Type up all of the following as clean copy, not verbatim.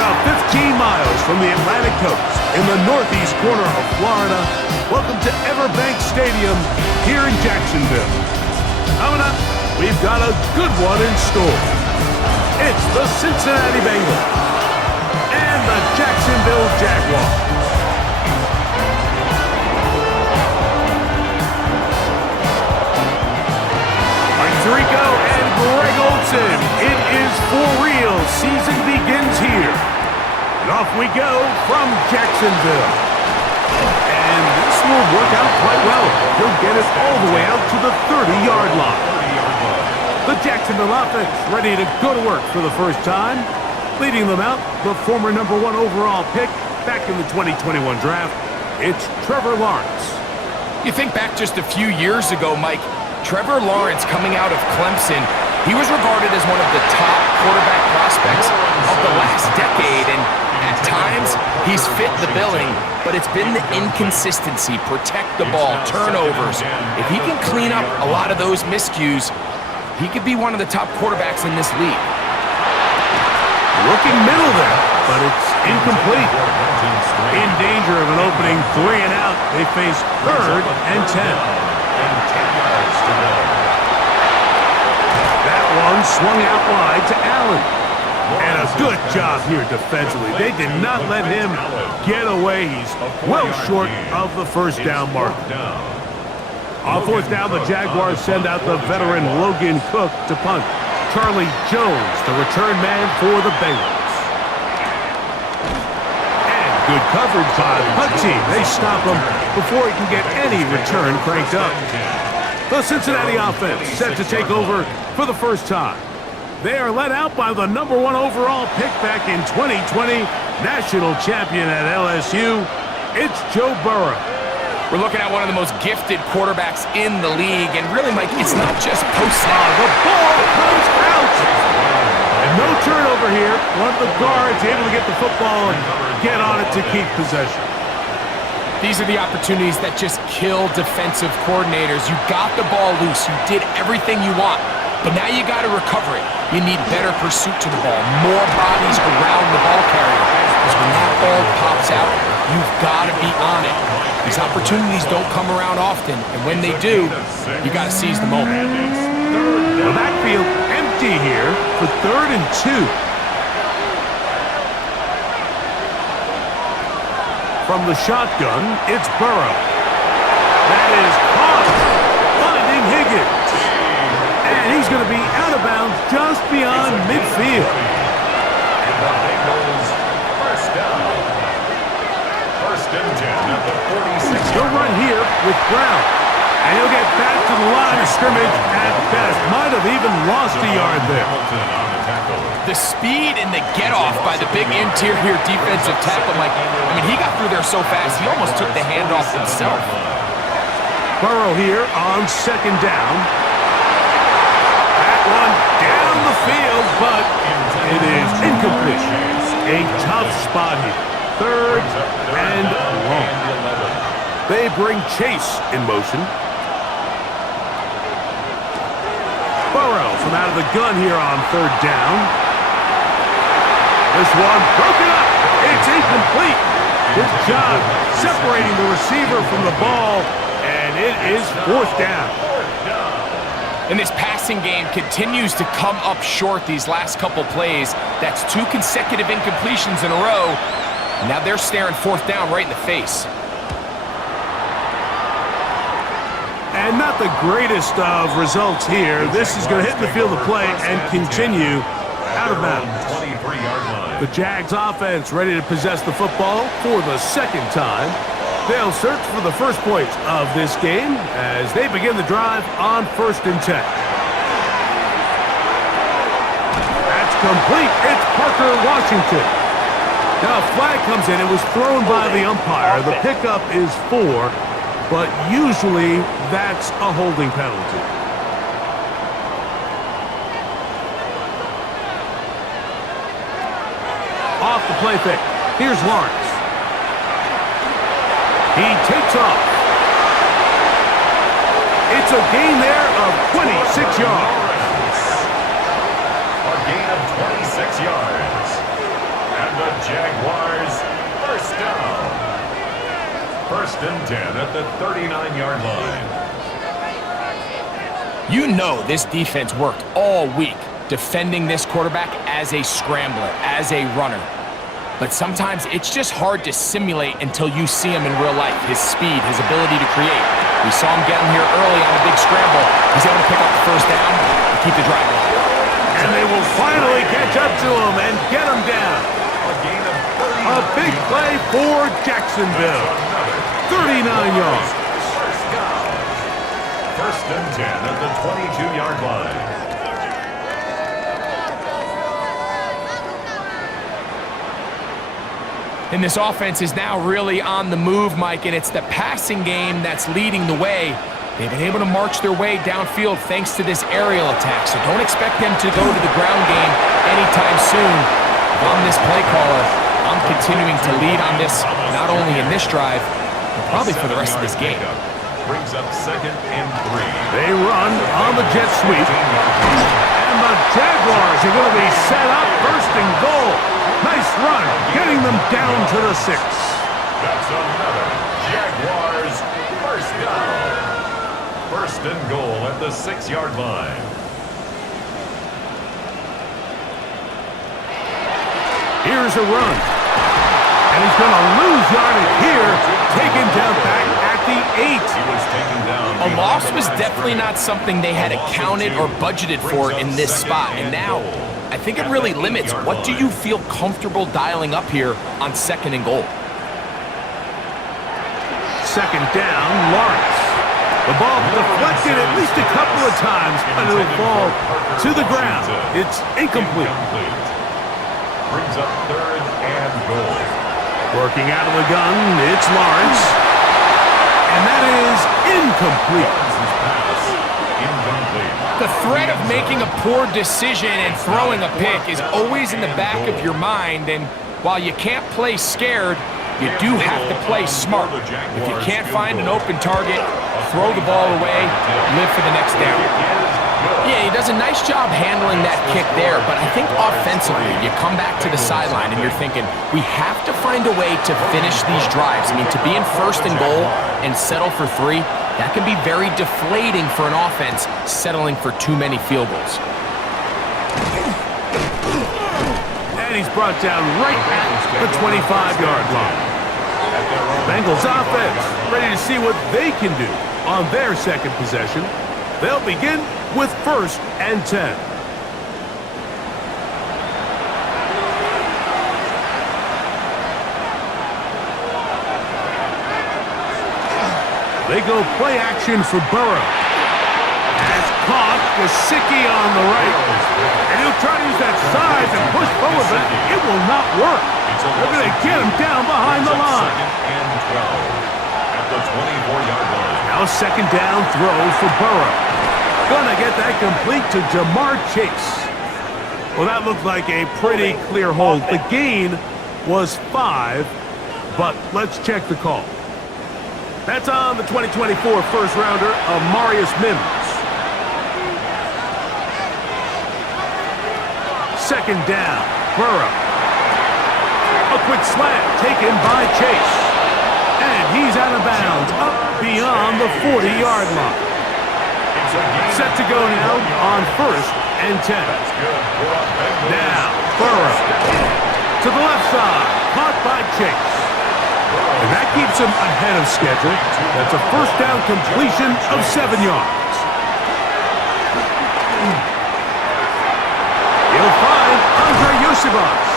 About 15 miles from the Atlantic coast in the northeast corner of Florida, welcome to EverBank Stadium here in Jacksonville. Coming up, we've got a good one in store. It's the Cincinnati Bengals and the Jacksonville Jaguars. Rico and Greg Olsen. It is for real. Season begins here. And off we go from Jacksonville. And this will work out quite well. He'll get it all the way out to the 30-yard line. The Jacksonville offense ready to go to work for the first time. Leading them out, the former #1 overall pick back in the 2021 draft. It's Trevor Lawrence. You think back just a few years ago, Mike, Trevor Lawrence coming out of Clemson, he was regarded as one of the top quarterback prospects of the last decade, and at times he's fit the billing, but it's been the inconsistency, protect the ball, turnovers. If he can clean up a lot of those miscues, he could be one of the top quarterbacks in this league. Looking middle there, but it's incomplete. In danger of an opening 3 and out, they face 3rd and 10. That one swung out wide to Allen. And a good job here defensively. They did not let him get away. He's well short of the first down mark. On 4th down, the Jaguars send out the veteran Logan Cook to punt. Charlie Jones, the return man for the Bengals. And good coverage by the punt team. They stop him before he can get any return cranked up. The Cincinnati offense set to take over for the first time. They are led out by the #1 overall pick back in 2020, national champion at LSU. It's Joe Burrow. We're looking at one of the most gifted quarterbacks in the league, and really, Mike, it's not just post-snap. The ball comes out. And no turnover here. One of the guards able to get the football and get on it to keep possession. These are the opportunities that just kill defensive coordinators. You got the ball loose. You did everything you want. But now you got to recover it. You need better pursuit to the ball, more bodies around the ball carrier. Because when that ball pops out, you've got to be on it. These opportunities don't come around often. And when they do, you got to seize the moment. The backfield empty here for 3rd and 2. From the shotgun, it's Burrow. That is caught, finding Higgins. And he's going to be out of bounds just beyond midfield. And the Bengals, first down. 1st and 10 at the 46. He'll run here with Brown. And he'll get back to the line of scrimmage at best. Might have even lost a yard there. The speed and the get-off by the big interior defensive tackle, Mike. I mean, he got through there so fast, he almost took the handoff himself. Burrow here on 2nd down. That one down the field, but it is incomplete. A tough spot here. 3rd and long. They bring Chase in motion. Burrow from out of the gun here on 3rd down. This one broken up. It's incomplete. Good job separating the receiver from the ball, and it is 4th down. And this passing game continues to come up short these last couple plays. That's 2 consecutive incompletions in a row. Now they're staring 4th down right in the face. And not the greatest of results here. This is going to hit the field of play and continue out of bounds. The Jags offense ready to possess the football for the 2nd time. They'll search for the first points of this game as they begin the drive on 1st and 10. That's complete. It's Parker Washington. Now a flag comes in. It was thrown by the umpire. The pickup is 4, but usually that's a holding penalty. Off the play fake. Here's Lawrence. He takes off. It's a gain there of 26 yards. A gain of 26 yards. And the Jaguars, first down. First and 10 at the 39-yard line. You know this defense worked all week defending this quarterback as a scrambler, as a runner. But sometimes it's just hard to simulate until you see him in real life. His speed, his ability to create. We saw him get him here early on a big scramble. He's able to pick up the first down and keep the drive alive. And they will finally catch up to him and get him down. A gain of 30. A big play for Jacksonville. 39 yards. First down. First and 10 at the 22-yard line. And this offense is now really on the move, Mike, and it's the passing game that's leading the way. They've been able to march their way downfield thanks to this aerial attack, so don't expect them to go to the ground game anytime soon. If I'm this play caller, I'm continuing to lead on this, not only in this drive, but probably for the rest of this game. Brings up second and 3. They run on the jet sweep. And the Jaguars are going to be set up first and goal. Nice run, getting them down to the 6. That's another Jaguars first down. First and goal at the 6-yard line. Here's a run. And he's going to lose yardage here, taken down back at the 8. He was taken down. A loss was definitely not something they had accounted or budgeted for in this spot, and now I think it really limits what do you feel comfortable dialing up here on second and goal. Second down, Lawrence. The ball deflected at least a couple of times, but it'll fall to the ground. It's incomplete. Brings up third and goal. Working out of the gun, it's Lawrence. And that is incomplete. The threat of making a poor decision and throwing a pick is always in the back of your mind, and while you can't play scared, you do have to play smart. If you can't find an open target, throw the ball away, live for the next down. Yeah, he does a nice job handling that kick there, but I think offensively, you come back to the sideline and you're thinking, we have to find a way to finish these drives. I mean, to be in first and goal and settle for 3, that can be very deflating for an offense settling for too many field goals. And he's brought down right at the 25-yard line. Bengals offense ready to see what they can do on their second possession. They'll begin with first and 10. They go play action for Burrow. That's caught. Gesicki on the right. And he'll try to use that size and push forward, but it will not work. They're going to get him down behind the line. Second and 12 at the 24-yard line. Now second down throw for Burrow. Gonna get that complete to Jamar Chase. Well, that looked like a pretty clear hold. The gain was 5, but let's check the call. That's on the 2024 first-rounder of Marius Mims. Second down, Burrow. A quick slant taken by Chase. And he's out of bounds, up beyond the 40-yard line. Set to go now on first and 10. Now, Burrow. To the left side, caught by Chase. And that keeps him ahead of schedule. That's a first down completion of 7 yards. He'll find Andre Yosibas.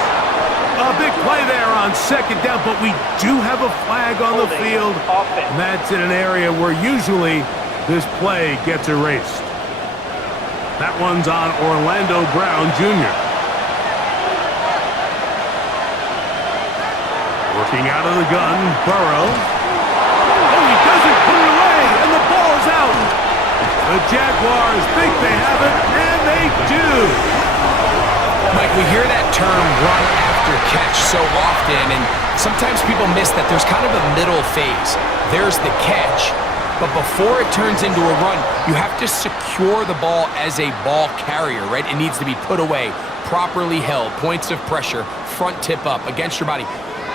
A big play there on second down, but we do have a flag on the field. And that's in an area where usually this play gets erased. That one's on Orlando Brown Jr. Working out of the gun, Burrow. Oh, he doesn't put it away, and the ball's out. The Jaguars think they have it, and they do. Mike, we hear that term run after catch so often, and sometimes people miss that there's kind of a middle phase. There's the catch, but before it turns into a run, you have to secure the ball as a ball carrier, right? It needs to be put away, properly held, points of pressure, front tip up against your body.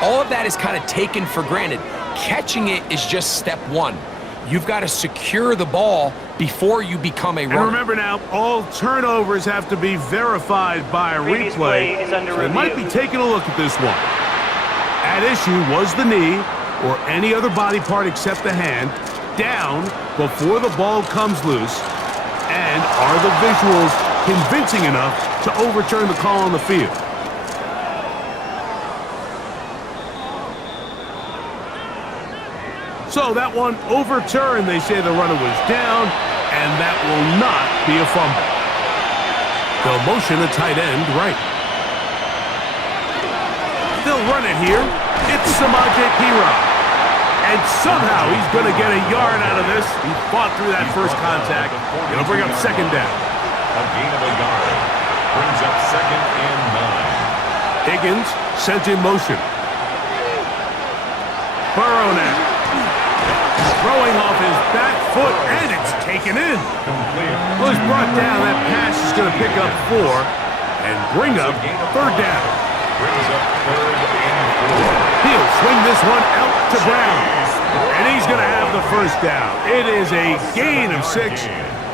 All of that is kind of taken for granted. Catching it is just step one. You've got to secure the ball before you become a runner. And remember now, all turnovers have to be verified by a replay. So they might be taking a look at this one. At issue was the knee, or any other body part except the hand, down before the ball comes loose. And are the visuals convincing enough to overturn the call on the field? So that one overturned. They say the runner was down, and that will not be a fumble. They'll motion a tight end right. They'll run it here. It's Samaje Perine. And somehow he's going to get a yard out of this. He fought through that first contact. It'll bring up second down. A gain of a yard. Brings up 2nd and 9. Higgins sent in motion. Burrow now. Throwing off his back foot, and it's taken in. Well, he's brought down. That pass is going to pick up 4 and bring up third down. Brings up 3rd and 4. He'll swing this one out to Brown. And he's going to have the first down. It is a gain of 6.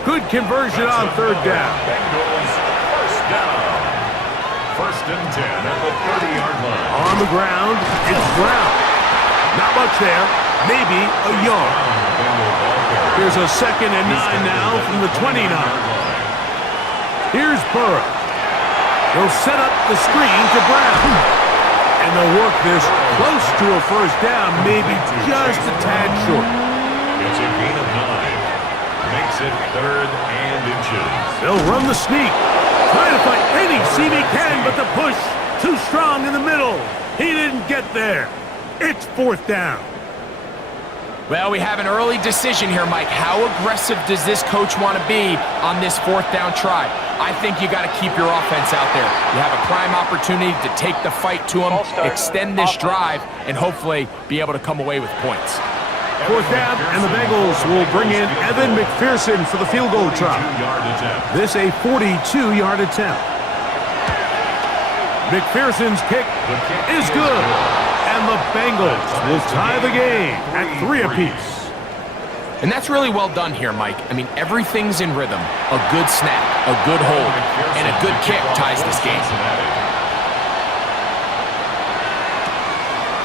Good conversion on third down. Bengals first down. 1st and 10 at the 30-yard line. On the ground, it's Brown. Not much there. Maybe a yard. Here's a 2nd and 9 now from the 29. Here's Burrow. He'll set up the screen to Brown. And they'll work this close to a first down, maybe just a tad short. It's a gain of 9. Makes it 3rd and inches. They'll run the sneak. Trying to find any seam he can, but the push too strong in the middle. He didn't get there. It's 4th down. Well, we have an early decision here, Mike. How aggressive does this coach want to be on this 4th down try? I think you got to keep your offense out there. You have a prime opportunity to take the fight to them, extend this drive, and hopefully be able to come away with points. 4th down, and the Bengals will bring in Evan McPherson for the field goal try. This a 42-yard attempt. McPherson's kick is good. And the Bengals will tie the game at 3 apiece. And that's really well done here, Mike. I mean, everything's in rhythm. A good snap, a good hold, and a good kick ties this game.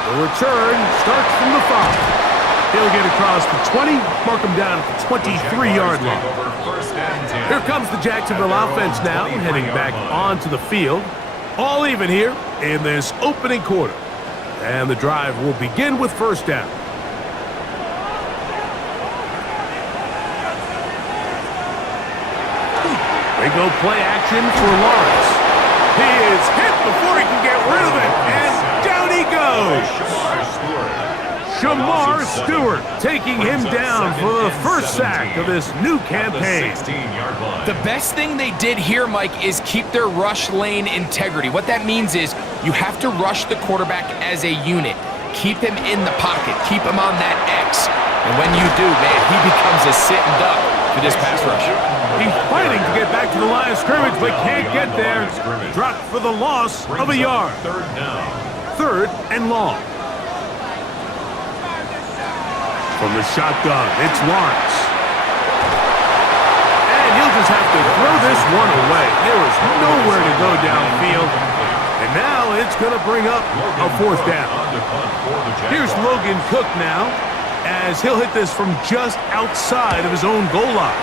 The return starts from the 5. He'll get across the 20, mark him down at the 23-yard line. Here comes the Jacksonville offense now, heading back onto the field. All even here in this opening quarter. And the drive will begin with first down. They go play action for Lawrence. He is hit before he can get rid of it, and down he goes. Shamar Stewart taking him down for the first sack of this new campaign. The best thing they did here, Mike, is keep their rush lane integrity. What that means is you have to rush the quarterback as a unit. Keep him in the pocket. Keep him on that X. And when you do, man, he becomes a sitting duck for this pass rush. He's fighting to get back to the line of scrimmage, but can't get there. Dropped for the loss of a yard. 3rd and long. From the shotgun, it's Lawrence. And he'll just have to throw this one away. There is nowhere to go downfield. And now it's going to bring up a 4th down. Here's Logan Cook now, as he'll hit this from just outside of his own goal line.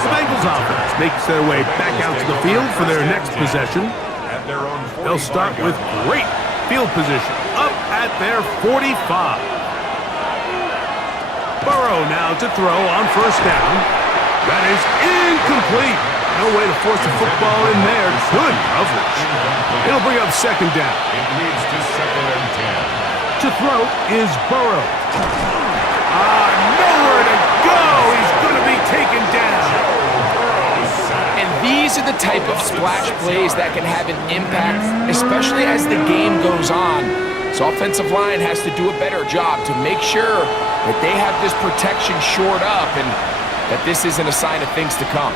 The Bengals offense makes their way back out to the field for their next possession. They'll start with great field position up at their 45. Burrow now to throw on first down. That is incomplete. No way to force the football in there. Good coverage. It'll bring up second down. It leads to 2nd and 10. To throw is Burrow. Nowhere to go. He's going to be taken down. And These are the type of splash plays that can have an impact, especially as the game goes on. So offensive line has to do a better job to make sure that they have this protection shored up and that this isn't a sign of things to come.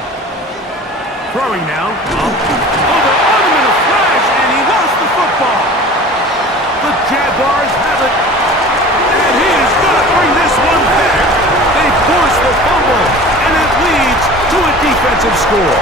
Throwing now. Over on him in a flash, and he lost the football. The Jaguars have it, and he is going to bring this one back. They force the fumble, and it leads to a defensive score.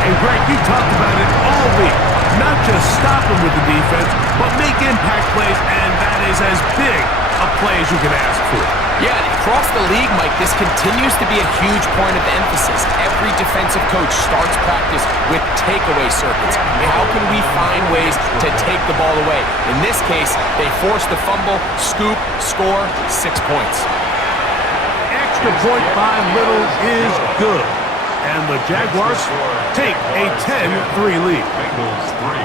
And Greg, you talked about it all week. Not just stop him with the defense, but make impact plays, and that is as big a play as you can ask for. Yeah, across the league, Mike, this continues to be a huge point of emphasis. Every defensive coach starts practice with takeaway circuits. How can we find ways to take the ball away? In this case, they force the fumble, scoop, score, 6 points. Extra point by Little is good. And the Jaguars take a 10-3 lead. Bengals 3.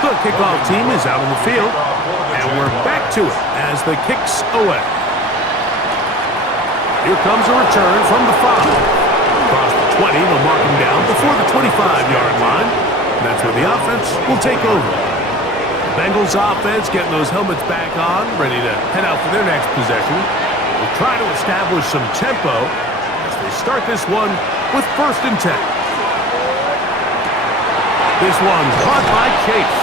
The kickoff team is out on the field, and we're back to it as the kick's away. Here comes a return from the 5. Across the 20, they'll mark him down before the 25-yard line. That's where the offense will take over. The Bengals offense getting those helmets back on, ready to head out for their next possession. They'll try to establish some tempo as they start this one with 1st and 10. This one caught by Chase.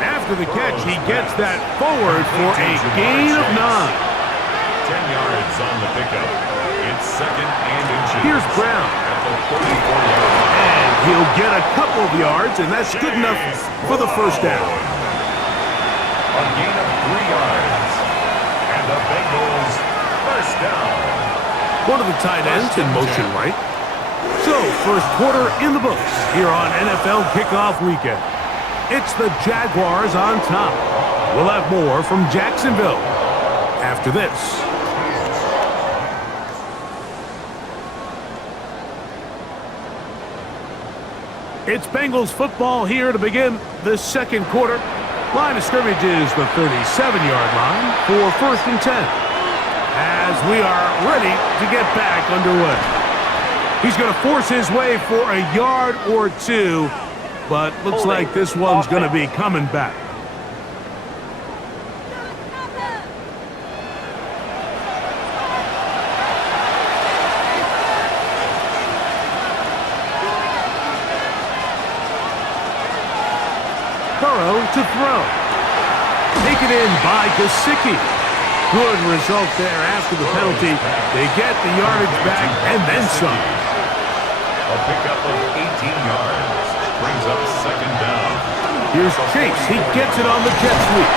After the catch, he gets that forward for a gain of 9. 10 yards on the pickup. It's 2nd and inches. Here's Brown. At the 44-yard line. And he'll get a couple of yards, and that's good enough for the 1st down. A gain of 3 yards. And the Bengals 1st down. One of the tight ends in motion right. So, 1st quarter in the books here on NFL Kickoff Weekend. It's the Jaguars on top. We'll have more from Jacksonville after this. It's Bengals football here to begin the 2nd quarter. Line of scrimmage is the 37-yard line for 1st and 10. As we are ready to get back underway. He's going to force his way for a yard or 2, but looks like this one's going to be coming back. Burrow to throw. Taken in by Gesicki. Good result there after the penalty. They get the yardage back and then some. A pickup of 18 yards brings up 2nd down. Here's Chase. He gets it on the jet sweep.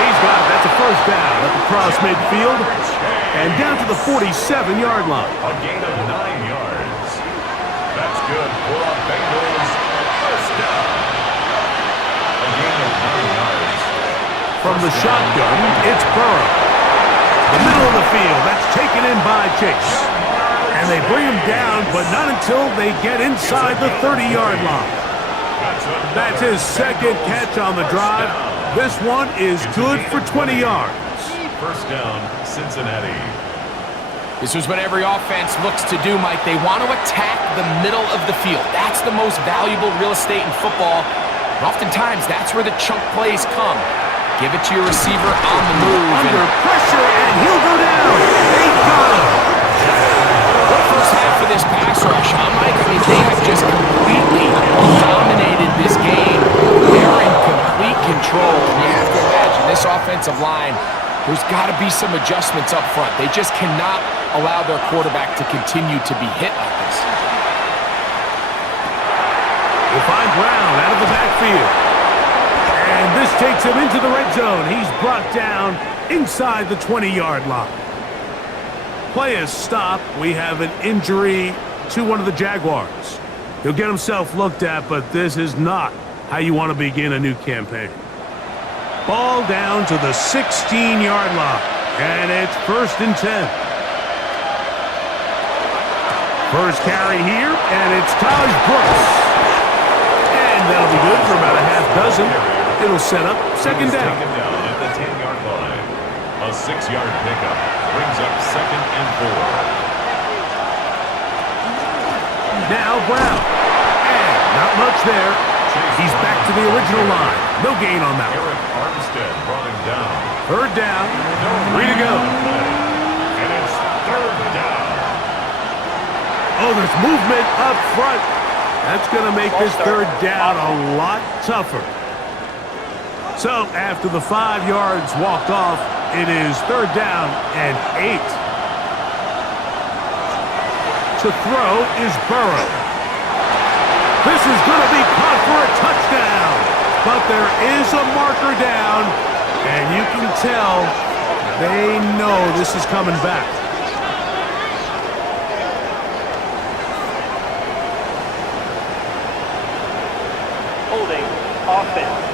He's got it. That's a 1st down at the cross midfield. And down to the 47-yard line. A gain of 9 yards. That's good for a Bengals 1st down. A gain of 9 yards. From the shotgun, it's Burrow. The middle of the field. That's taken in by Chase. And they bring him down, but not until they get inside the 30-yard line. That's his 2nd catch on the drive. This one is good for 20 yards. 1st down, Cincinnati. This is what every offense looks to do, Mike. They want to attack the middle of the field. That's the most valuable real estate in football. And oftentimes, that's where the chunk plays come. Give it to your receiver on the move. Under pressure, and he'll go down. They got him. What first half of this pass rush, Mike? I mean, they have just completely dominated this game. They're in complete control. And you have to imagine this offensive line, there's got to be some adjustments up front. They just cannot allow their quarterback to continue to be hit like this. We'll find Brown out of the backfield. And this takes him into the red zone. He's brought down inside the 20-yard line. Play is stopped. We have an injury to one of the Jaguars. He'll get himself looked at, but this is not how you want to begin a new campaign. Ball down to the 16-yard line, and it's 1st and 10. First carry here, and it's Taj Brooks. And that'll be good for about a half dozen. It'll set up 2nd down. Taken down at the 10-yard line. A 6-yard pickup brings up 2nd and 4. Now Brown. And not much there. He's back to the original line. No gain on that one. Eric Armstead brought him down. 3rd down. 3 to go. And it's 3rd down. Oh, there's movement up front. That's going to make this 3rd down a lot tougher. So after the 5 yards walked off, it is 3rd down and 8. To throw is Burrow. This is going to be caught for a touchdown. But there is a marker down, and you can tell they know this is coming back. Holding offense.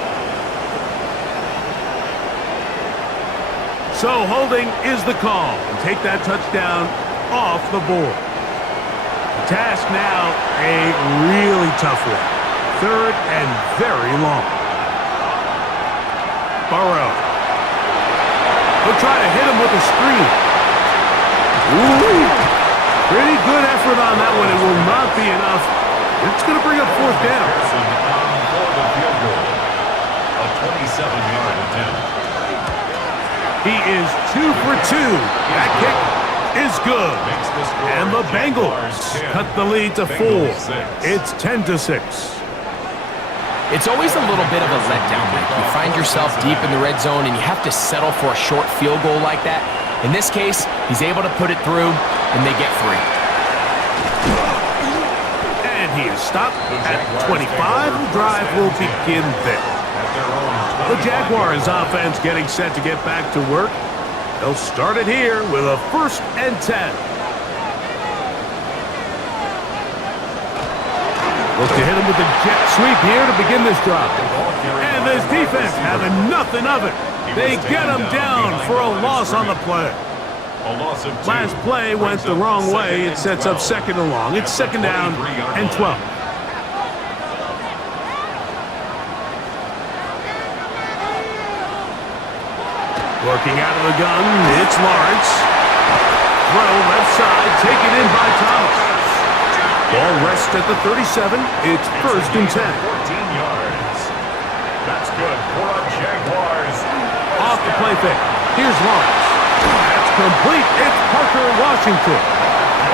So holding is the call. And take that touchdown off the board. The task now a really tough one. 3rd and very long. Burrow. He'll try to hit him with a screen. Ooh. Pretty good effort on that one. It will not be enough. It's going to bring up 4th down. For the field goal. A 27-yard attempt. He is 2 for 2. That kick is good. And the Bengals cut the lead to 4. It's 10-6. It's always a little bit of a letdown, Mike. You find yourself deep in the red zone and you have to settle for a short field goal like that. In this case, he's able to put it through and they get 3. And he is stopped at 25. The drive will begin there. The Jaguars offense getting set to get back to work. They'll start it here with a 1st and 10. Look to hit him with a jet sweep here to begin this drive. And this defense having nothing of it. They get him down for a loss on the play. Last play went the wrong way. It sets up 2nd and long. It's 2nd down and 12. Working out of the gun, it's Lawrence. Throw left side, taken in by Thomas. Ball rests at the 37. It's 1st and 10. 14 yards. That's good for the Jaguars. Off the play fake. Here's Lawrence. That's complete. It's Parker Washington.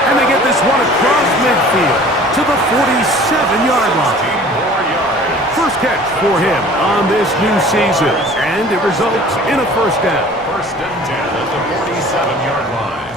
And they get this one across midfield to the 47-yard line. First catch for him on this new season, and it results in a 1st down. 1st and 10 at the 47-yard line.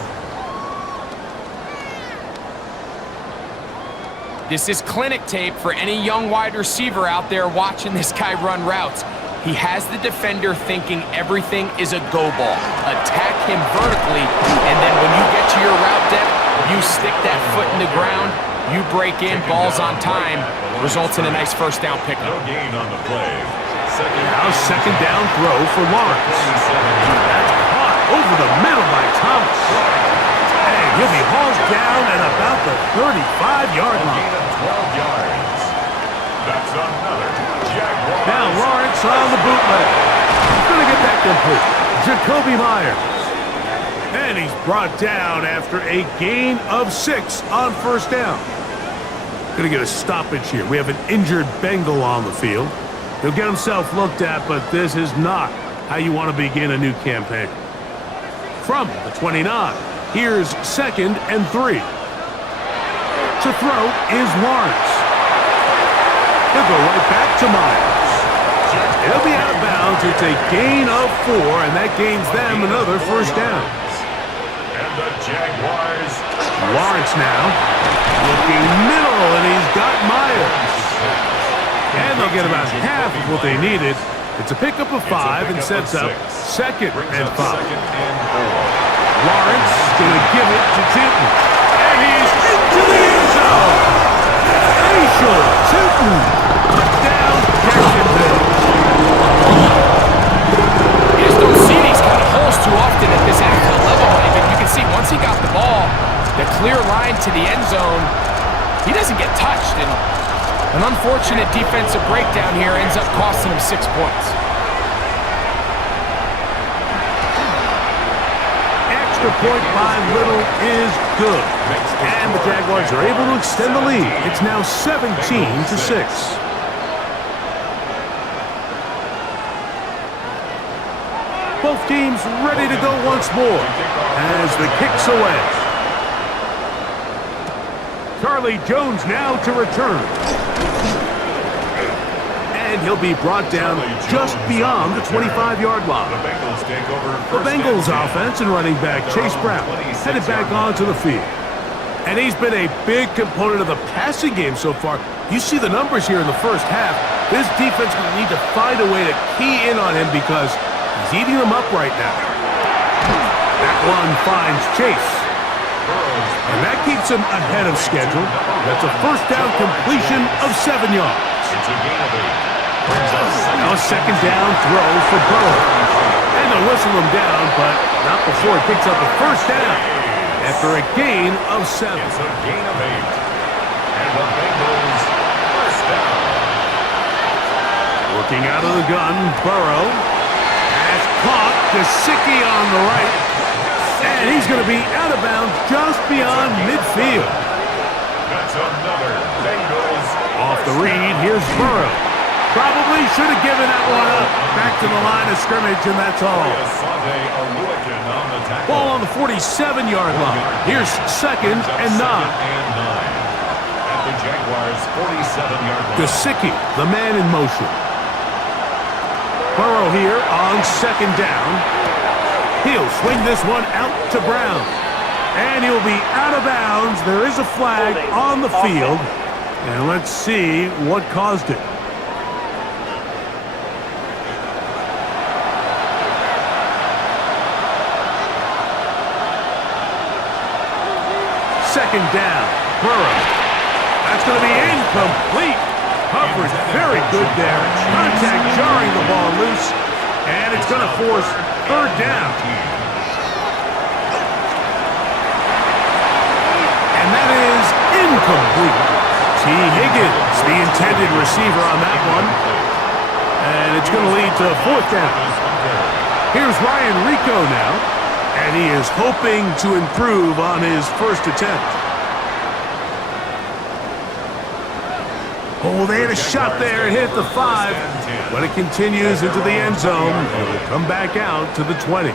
This is clinic tape for any young wide receiver out there watching this guy run routes. He has the defender thinking everything is a go ball. Attack him vertically, and then when you get to your route depth, you stick that foot in the ground, you break in, balls on time, results in a nice 1st down pickup. No gain on the play. Now 2nd down throw for Lawrence. That's caught over the middle by Thomas. And he'll be hauled down at about the 35-yard line. 12 yards. That's another Jaguar. Now Lawrence on the bootleg. Going to get that complete. Jacoby Myers. And he's brought down after a gain of 6 on 1st down. Going to get a stoppage here. We have an injured Bengal on the field. He'll get himself looked at, but this is not how you want to begin a new campaign. From the 29, here's 2nd and 3. To throw is Lawrence. He'll go right back to Myers. It'll be out of bounds. It's a gain of 4, and that gains them another 1st down. And the Jaguars. Lawrence now looking middle, and he's got Myers. And they'll get about half of what they needed. It's a pickup of 5 and sets up 2nd and 5. Lawrence going to give it to Tinton. And he's into the end zone. Facial Tinton. Touchdown, Jacksonville. You just don't see these kind of holes too often at this NFL level, Mike. And you can see once he got the ball, the clear line to the end zone, he doesn't get touched. And an unfortunate defensive breakdown here ends up costing him 6 points. extra point by little is good. And the Jaguars are able to extend the lead. It's now 17-6. Both teams ready to go once more as the kick's away. Charlie Jones now to return. And he'll be brought down just beyond the 25-yard line. The Bengals offense and running back Chase Brown headed back onto the field. And he's been a big component of the passing game so far. You see the numbers here in the first half. This defense will need to find a way to key in on him because he's eating them up right now. That one finds Chase. And that keeps him ahead of schedule. That's a first down completion of 7 yards. Now a second down throw for Burrow. And they'll whistle him down, but not before he picks up a first down after a gain of 7. It's a gain of 8. And the Bengals first down. Working out of the gun, Burrow has caught Gesicki on the right. And he's going to be out of bounds just beyond midfield. That's another Bengals. Off the read, here's Burrow. Probably should have given that one up. Back to the line of scrimmage, and that's all. Ball on the 47-yard line. Here's second and 9. At the Jaguars' 47-yard line. Gesicki, the man in motion. Burrow here on second down. He'll swing this one out to Brown. And he'll be out of bounds. There is a flag on the field. And let's see what caused it. Second down, Burrow. That's going to be incomplete. Coverage very good there. Contact jarring the ball loose. And it's going to force third down. And that is incomplete. T. Higgins, the intended receiver on that one. And it's going to lead to fourth down. Here's Ryan Rico now. And he is hoping to improve on his first attempt. Oh, they had a shot there. It hit the 5. But it continues into the end zone. And will come back out to the 20.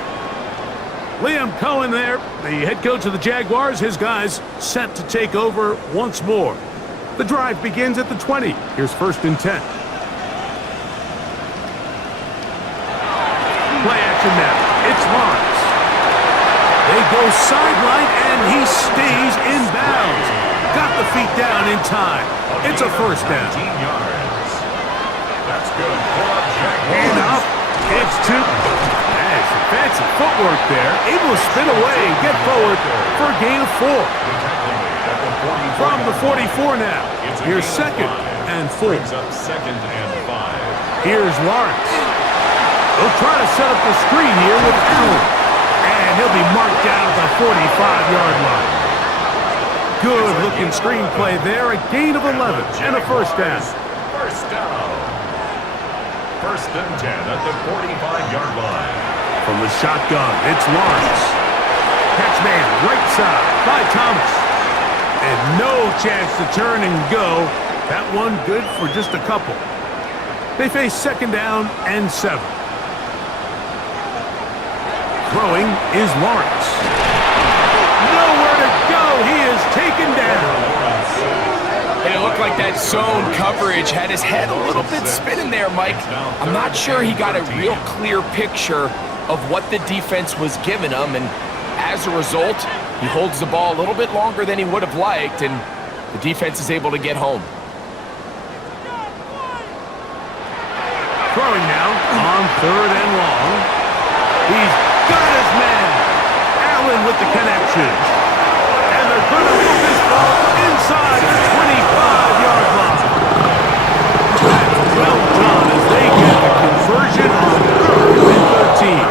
Liam Cohen there, the head coach of the Jaguars. His guys set to take over once more. The drive begins at the 20. Here's first and 10. Play action now. It's Lawrence. They go sideline, and he stays in bounds. Got the feet down in time. It's a first down. That's good. And up. It's 2. That's some fancy footwork there. Able to spin away and get forward for a gain of 4. From the 44 now. Here's second and 4. Second and 5. Here's Lawrence. They'll try to set up the screen here with Allen. And he'll be marked down at the 45-yard line. Good-looking screenplay there. A gain of 11 and a first down. First down. First and 10 at the 45-yard line. From the shotgun, it's Lawrence. Catch man right side by Thomas. And no chance to turn and go. That one good for just a couple. They face second down and 7. Throwing is Lawrence. Nowhere to go. He is taken down. And it looked like that zone coverage had his head a little bit spinning there, Mike. I'm not sure he got a real clear picture of what the defense was giving him, and as a result, he holds the ball a little bit longer than he would have liked, and the defense is able to get home. Throwing now on third and long. He's got his man. Allen with the connection. And they're going to move this ball inside the 25-yard line. That's well done as they get the conversion on third and 13.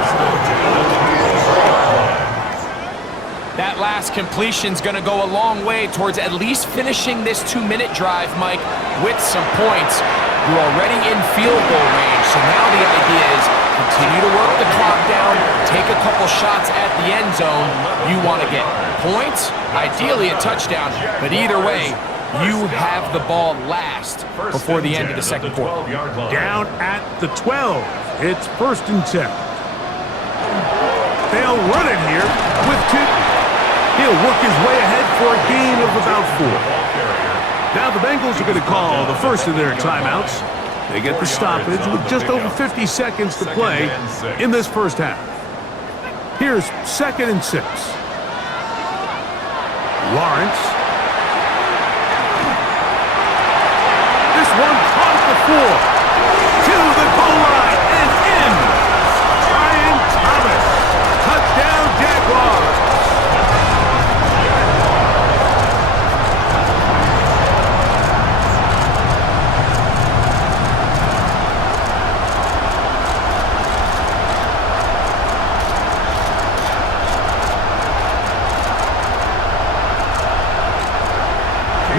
That last completion's going to go a long way towards at least finishing this 2-minute drive, Mike, with some points. You're already in field goal range, so now the idea is continue to work the clock down, take a couple shots at the end zone, you want to get points, ideally a touchdown, but either way, you have the ball last before the end of the second quarter. Down at the 12. It's 1st and 10. They'll run it here with 2. He'll work his way ahead for a gain of about 4. Now the Bengals are going to call the first of their timeouts. They get the stoppage with just over 50 seconds to play in this first half. Here's 2nd and 6. Lawrence. This one caught at the 4. To the goal line and in. Brian Thomas. Touchdown Jaguars.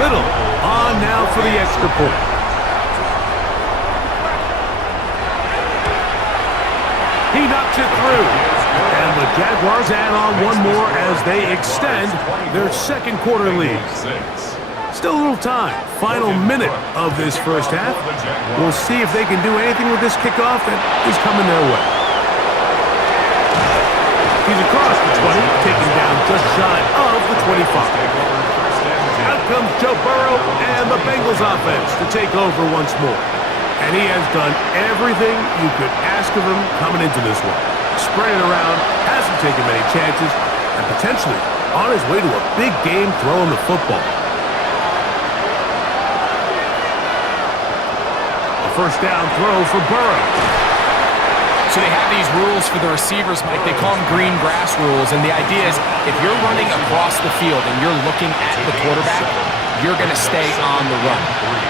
Little on now for the extra point. He knocks it through. And the Jaguars add on one more as they extend their second quarter lead. Still a little time. Final minute of this first half. We'll see if they can do anything with this kickoff that is coming their way. He's across the 20, taken down just shy of the 25. Out comes Joe Burrow and the Bengals offense to take over once more. And he has done everything you could ask of him coming into this one. Spread it around, hasn't taken many chances, and potentially on his way to a big game throwing the football. A first down throw for Burrow. So they have these rules for the receivers, Mike. They call them green grass rules. And the idea is if you're running across the field and you're looking at the quarterback, you're going to stay on the run.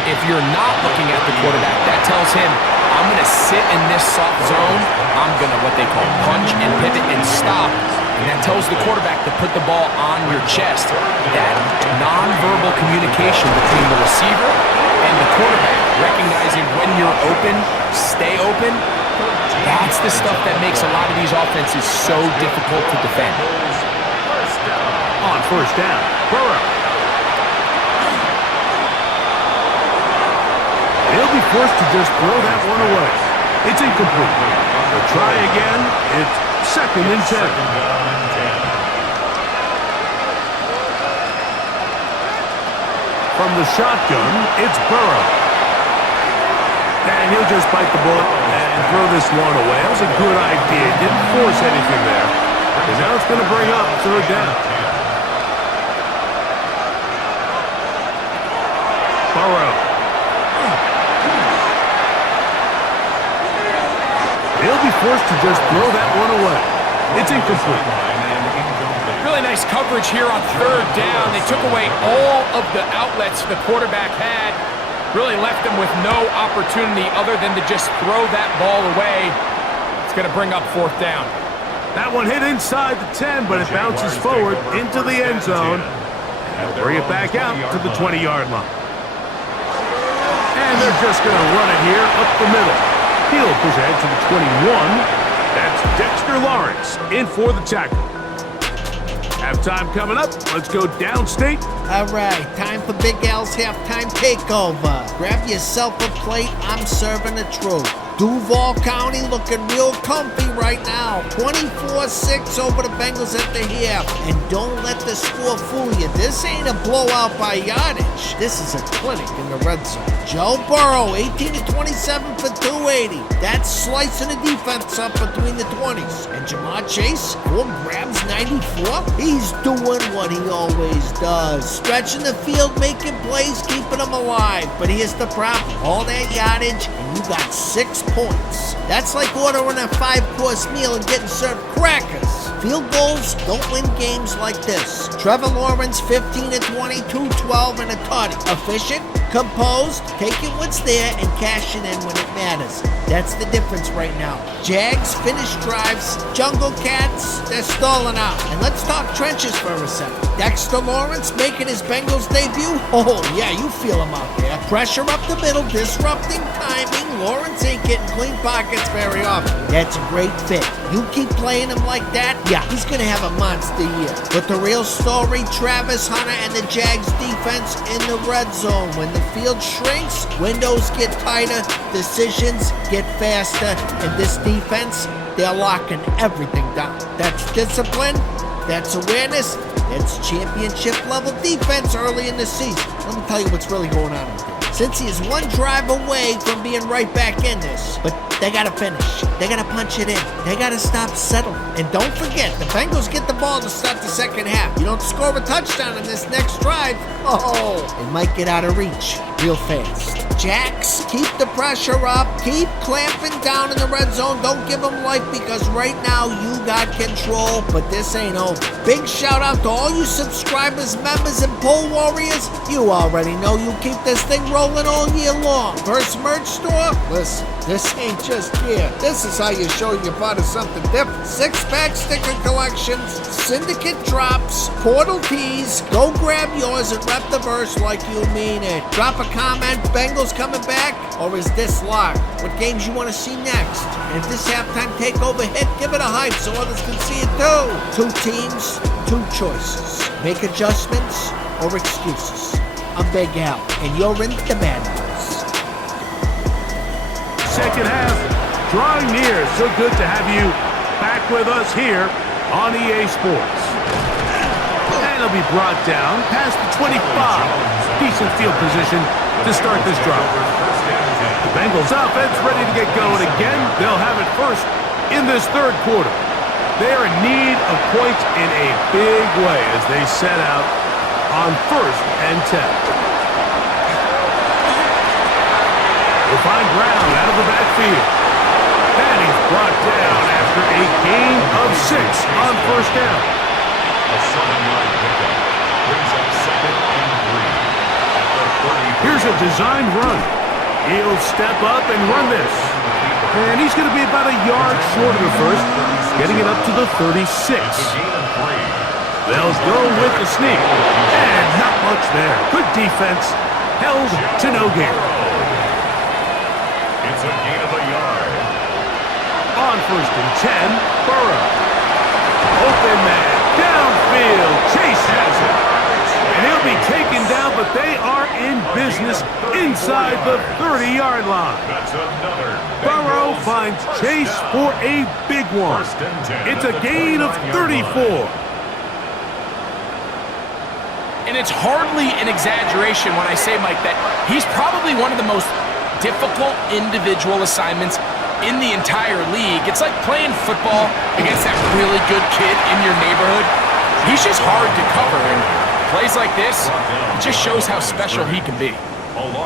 If you're not looking at the quarterback, that tells him, I'm going to sit in this soft zone. I'm going to what they call punch and pivot and stop. And that tells the quarterback to put the ball on your chest. That nonverbal communication between the receiver and the quarterback, recognizing when you're open, stay open, that's the stuff that makes a lot of these offenses so difficult to defend. On first down, Burrow. He'll be forced to just throw that one away. It's incomplete. They'll try again. It's 2nd and 10. From the shotgun, it's Burrow. And he'll just bite the bullet and throw this one away. That was a good idea. Didn't force anything there. And now it's going to bring up 3rd down. Burrow. He'll be forced to just throw that one away. It's incomplete. Really nice coverage here on 3rd down. They took away all of the outlets the quarterback had. Really left them with no opportunity other than to just throw that ball away. It's going to bring up 4th down. That one hit inside the 10, but it bounces forward into the end zone. They'll bring it back out to the 20-yard line. And they're just going to run it here up the middle. He'll push ahead to the 21. That's Dexter Lawrence in for the tackle. Halftime coming up. Let's go downstate. All right, time for Big Al's halftime takeover. Grab yourself a plate. I'm serving the truth. Duval County looking real comfy right now. 24-6 over the Bengals at the half. And don't let the score fool you. This ain't a blowout by yardage. This is a clinic in the red zone. Joe Burrow, 18-27 for 280. That's slicing the defense up between the 20s. And Jamar Chase, 4 grabs, 94. He's doing what he always does. Stretching the field, making plays, keeping them alive. But here's the problem. All that yardage, and you got 6 points. That's like ordering a 5-course meal and getting served crackers. Field goals don't win games like this. Trevor Lawrence, 15-20, 212 and a tutty. Efficient, composed, taking what's there and cashing in when it matters. That's the difference right now. Jags finish drives. Jungle Cats, they're stalling out. And let's talk trenches for a second. Dexter Lawrence making his Bengals debut. Oh, yeah, you feel him out there. Pressure up the middle, disrupting timing, Lawrence ain't getting clean pockets very often. That's a great fit. You keep playing him like that, yeah, he's going to have a monster year. But the real story, Travis Hunter and the Jags defense in the red zone. When the field shrinks, windows get tighter, decisions get faster, and this defense, they're locking everything down. That's discipline, that's awareness, that's championship-level defense early in the season. Let me tell you what's really going on with him. Cincy is one drive away from being right back in this, but they got to finish. They got to punch it in. They got to stop settling. And don't forget, the Bengals get the ball to start the second half. You don't score a touchdown in this next drive, it might get out of reach real fast. Jacks, keep the pressure up. Keep clamping down in the red zone. Don't give them life because right now you got control, but this ain't over. Big shout out to all you subscribers, members, and poll warriors. You already know you keep this thing rolling all year long. First merch store? Listen, this ain't just gear. This is how you show you're part of something different. 6-pack sticker collections, syndicate drops, portal tees. Go grab yours and rep the verse like you mean it. Drop a comment, Bengals coming back, or is this locked? What games you want to see next? And if this halftime takeover hit, give it a hype so others can see it too. 2 teams, 2 choices. Make adjustments or excuses. I'm Big Al, and you're in the Madhouse. Second half, drawing near. So good to have you back with us here on EA Sports. And it'll be brought down past the 25. Decent field position to start this drive. The Bengals offense ready to get going again. They'll have it first in this third quarter. They are in need of points in a big way as they set out on 1st and 10. They'll find Brown out of the backfield. And he's brought down after a gain of 6 on 1st down. A 7-yard pickup brings up 2nd and 3 at the 30. Here's a designed run. He'll step up and run this. And he's going to be about a yard short of the first, getting it up to the 36. They'll go with the sneak. And not much there. Good defense. Held to no gain. It's a gain of a yard. On 1st and 10, Burrow. Open man. Downfield. Chase has it. And he'll be taken down, but they are in business inside the 30-yard line. That's another. Burrow finds Chase for a big one. It's a gain of 34. And it's hardly an exaggeration when I say, Mike, that he's probably one of the most difficult individual assignments in the entire league. It's like playing football against that really good kid in your neighborhood. He's just hard to cover, and plays like this, it just shows how special he can be.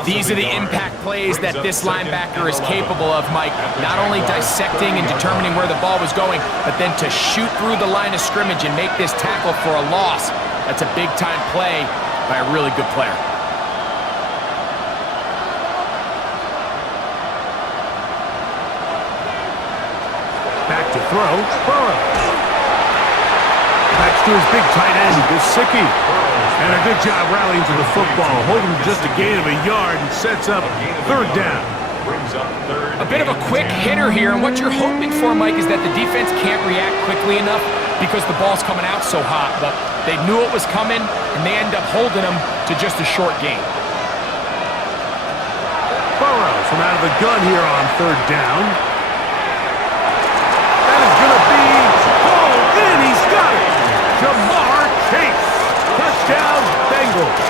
These are the impact plays that this linebacker is capable of, Mike. Not only dissecting and determining where the ball was going, but then to shoot through the line of scrimmage and make this tackle for a loss. That's a big-time play by a really good player. Back to throw. Burrow. Back to his big tight end, Gesicki. And a good job rallying to the football. Holding just a gain of a yard and sets up 3rd down. A bit of a quick hitter here, and what you're hoping for, Mike, is that the defense can't react quickly enough because the ball's coming out so hot. But they knew it was coming, and they end up holding them to just a short gain. Burrow from out of the gun here on 3rd down. That is going to be hauled in. He's got it. Jamar Chase. Touchdown, Bengals.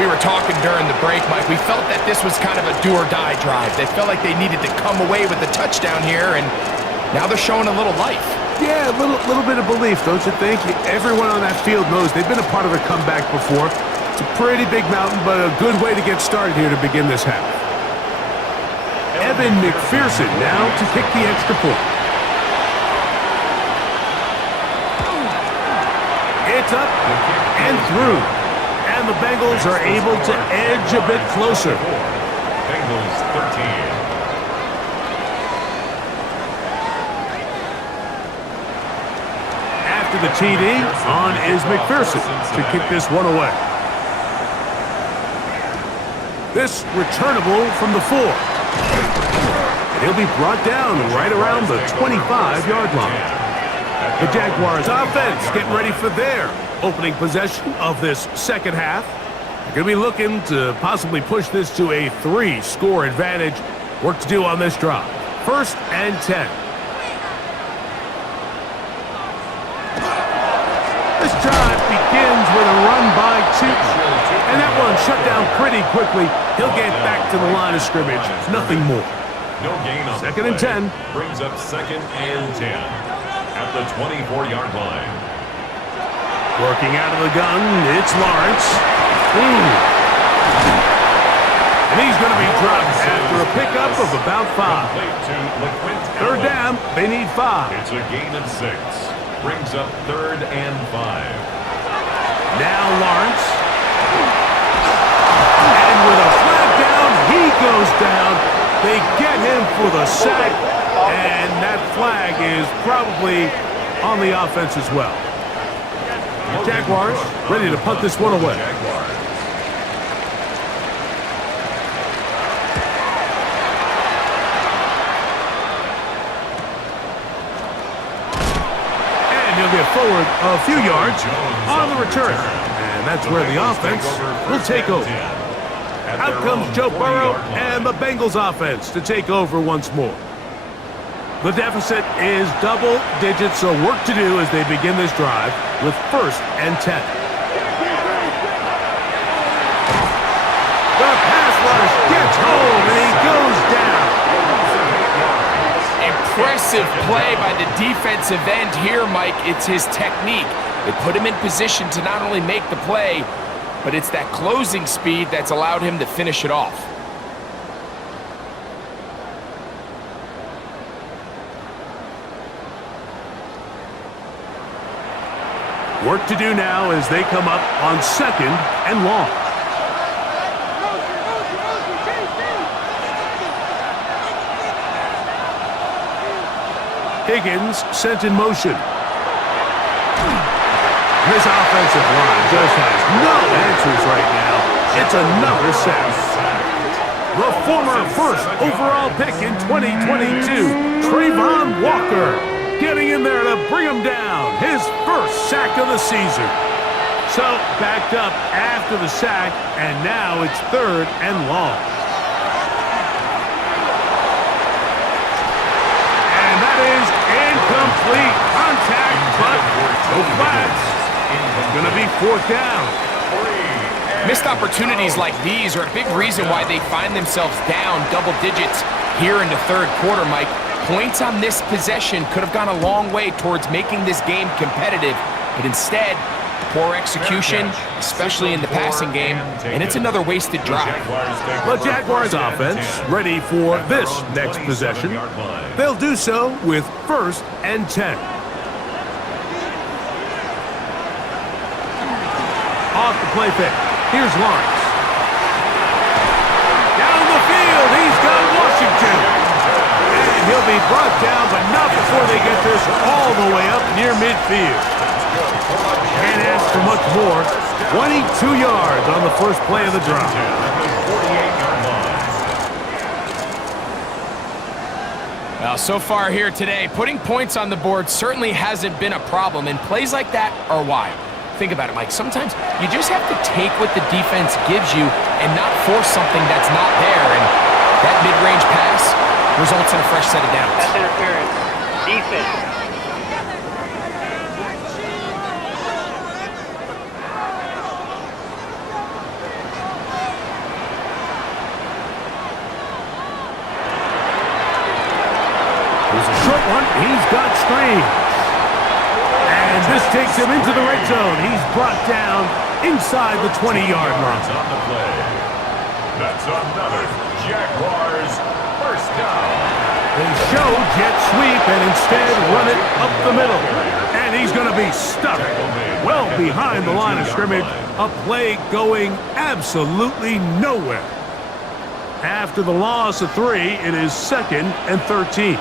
We were talking during the break, Mike. We felt that this was kind of a do-or-die drive. They felt like they needed to come away with the touchdown here, and now they're showing a little life. Yeah, a little bit of belief, don't you think? Everyone on that field knows they've been a part of a comeback before. It's a pretty big mountain, but a good way to get started here to begin this half. Evan McPherson now to kick the extra point. It's up and through. And the Bengals are able to edge a bit closer. Bengals 13. After the TD, on is McPherson to kick this one away. This returnable from the 4. And he'll be brought down right around the 25-yard line. The Jaguars offense getting ready for their opening possession of this second half. They're going to be looking to possibly push this to a 3-score advantage. Work to do on this drive. 1st and 10. This drive begins with a run by Tootin. And that one shut down pretty quickly. He'll get back to the line of scrimmage. Nothing more. No gain on 2nd and 10. Brings up 2nd and 10 at the 24-yard line. Working out of the gun, it's Lawrence. And he's going to be dropped after a pickup of about 5. 3rd down, they need 5. It's a gain of 6. Brings up 3rd and 5. Now Lawrence. And with a flag down, he goes down. They get him for the sack. And that flag is probably on the offense as well. Jaguars ready to punt this one away. And he'll get forward a few yards on the return. And that's where the offense will take over. Out comes Joe Burrow and the Bengals offense to take over once more. The deficit is double digits, so work to do as they begin this drive with 1st and 10. The pass rush gets home, and he goes down. Impressive play by the defensive end here, Mike. It's his technique. It put him in position to not only make the play, but it's that closing speed that's allowed him to finish it off. Work to do now as they come up on 2nd and long. Higgins sent in motion. This offensive line just has no answers right now. It's another sack. The former 1st overall pick in 2022, Trayvon Walker, getting in there to bring him down. His 1st sack of the season. So backed up after the sack, and now it's 3rd and long. And that is incomplete. Contact, but no flags. It's going to be 4th down. Missed opportunities like these are a big reason why they find themselves down double digits here in the 3rd quarter, Mike. Points on this possession could have gone a long way towards making this game competitive, but instead, poor execution, especially in the passing game, and it's another wasted drive. The Jaguars offense ready for this next possession. They'll do so with 1st and 10. Off the play fake. Here's Lawrence. Down the field, he's got Washington. And he'll be brought down, but not before they get this all the way up near midfield. Can't ask for much more. 22 yards on the first play of the drive. Well, so far here today, putting points on the board certainly hasn't been a problem, and plays like that are why. Think about it, Mike. Sometimes you just have to take what the defense gives you and not force something that's not there, and that mid-range pass results in a fresh set of downs. Pass interference. Defense. Here's a short one. He's got Strange. And this takes him into the red zone. He's brought down inside the 20-yard line. On the play. That's another Jaguars 1st down. They show jet sweep and instead run it up the middle. And he's going to be stuck well behind the line of scrimmage. A play going absolutely nowhere. After the loss of 3, it is 2nd and 13.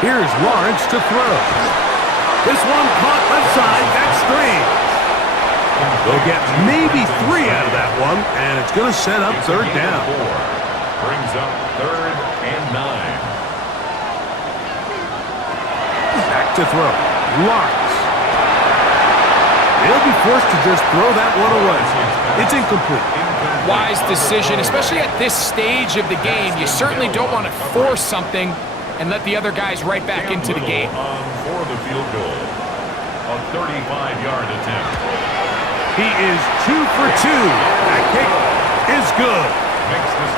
Here's Lawrence to throw. This one caught left side. That's Strange. They'll get maybe 3 out of that one, and it's going to set up third down. Brings up 3rd and 9. Back to throw. Lawrence. They'll be forced to just throw that one away. It's incomplete. Wise decision, especially at this stage of the game. You certainly don't want to force something and let the other guys right back into the game. For the field goal. A 35-yard attempt. He is 2 for 2. That kick is good.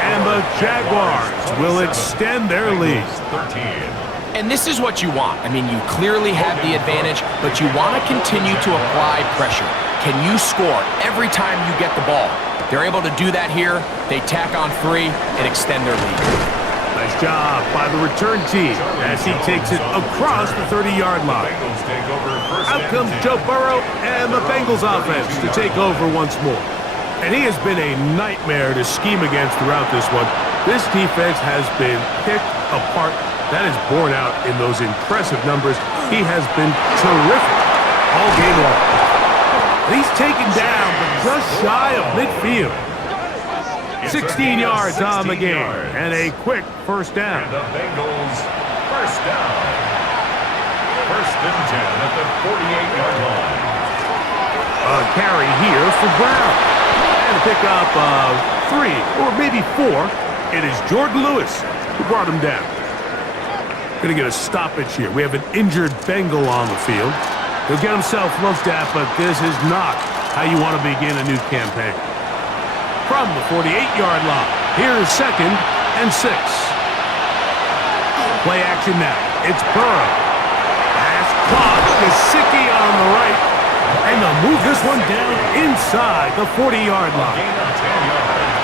And the Jaguars will extend their lead. 13. And this is what you want. I mean, you clearly have the advantage, but you want to continue to apply pressure. Can you score every time you get the ball? They're able to do that here. They tack on 3 and extend their lead. Nice job by the return team as he takes it across the 30-yard line. Out comes Joe Burrow and the Bengals offense to take over once more. And he has been a nightmare to scheme against throughout this one. This defense has been picked apart. That is borne out in those impressive numbers. He has been terrific all game long. He's taken down, but just shy of midfield. 16 yards on the game, and a quick first down. And the Bengals first down. 1st and 10 at the 48-yard line. A carry here for Brown. And a pickup of 3, or maybe 4. It is Jordan Lewis who brought him down. Going to get a stoppage here. We have an injured Bengal on the field. He'll get himself looked at, but this is not how you want to begin a new campaign. From the 48-yard line, here's 2nd and 6. Play action now. It's Burrow. Pass caught. Gesicki on the right. And they'll move this one down inside the 40-yard line.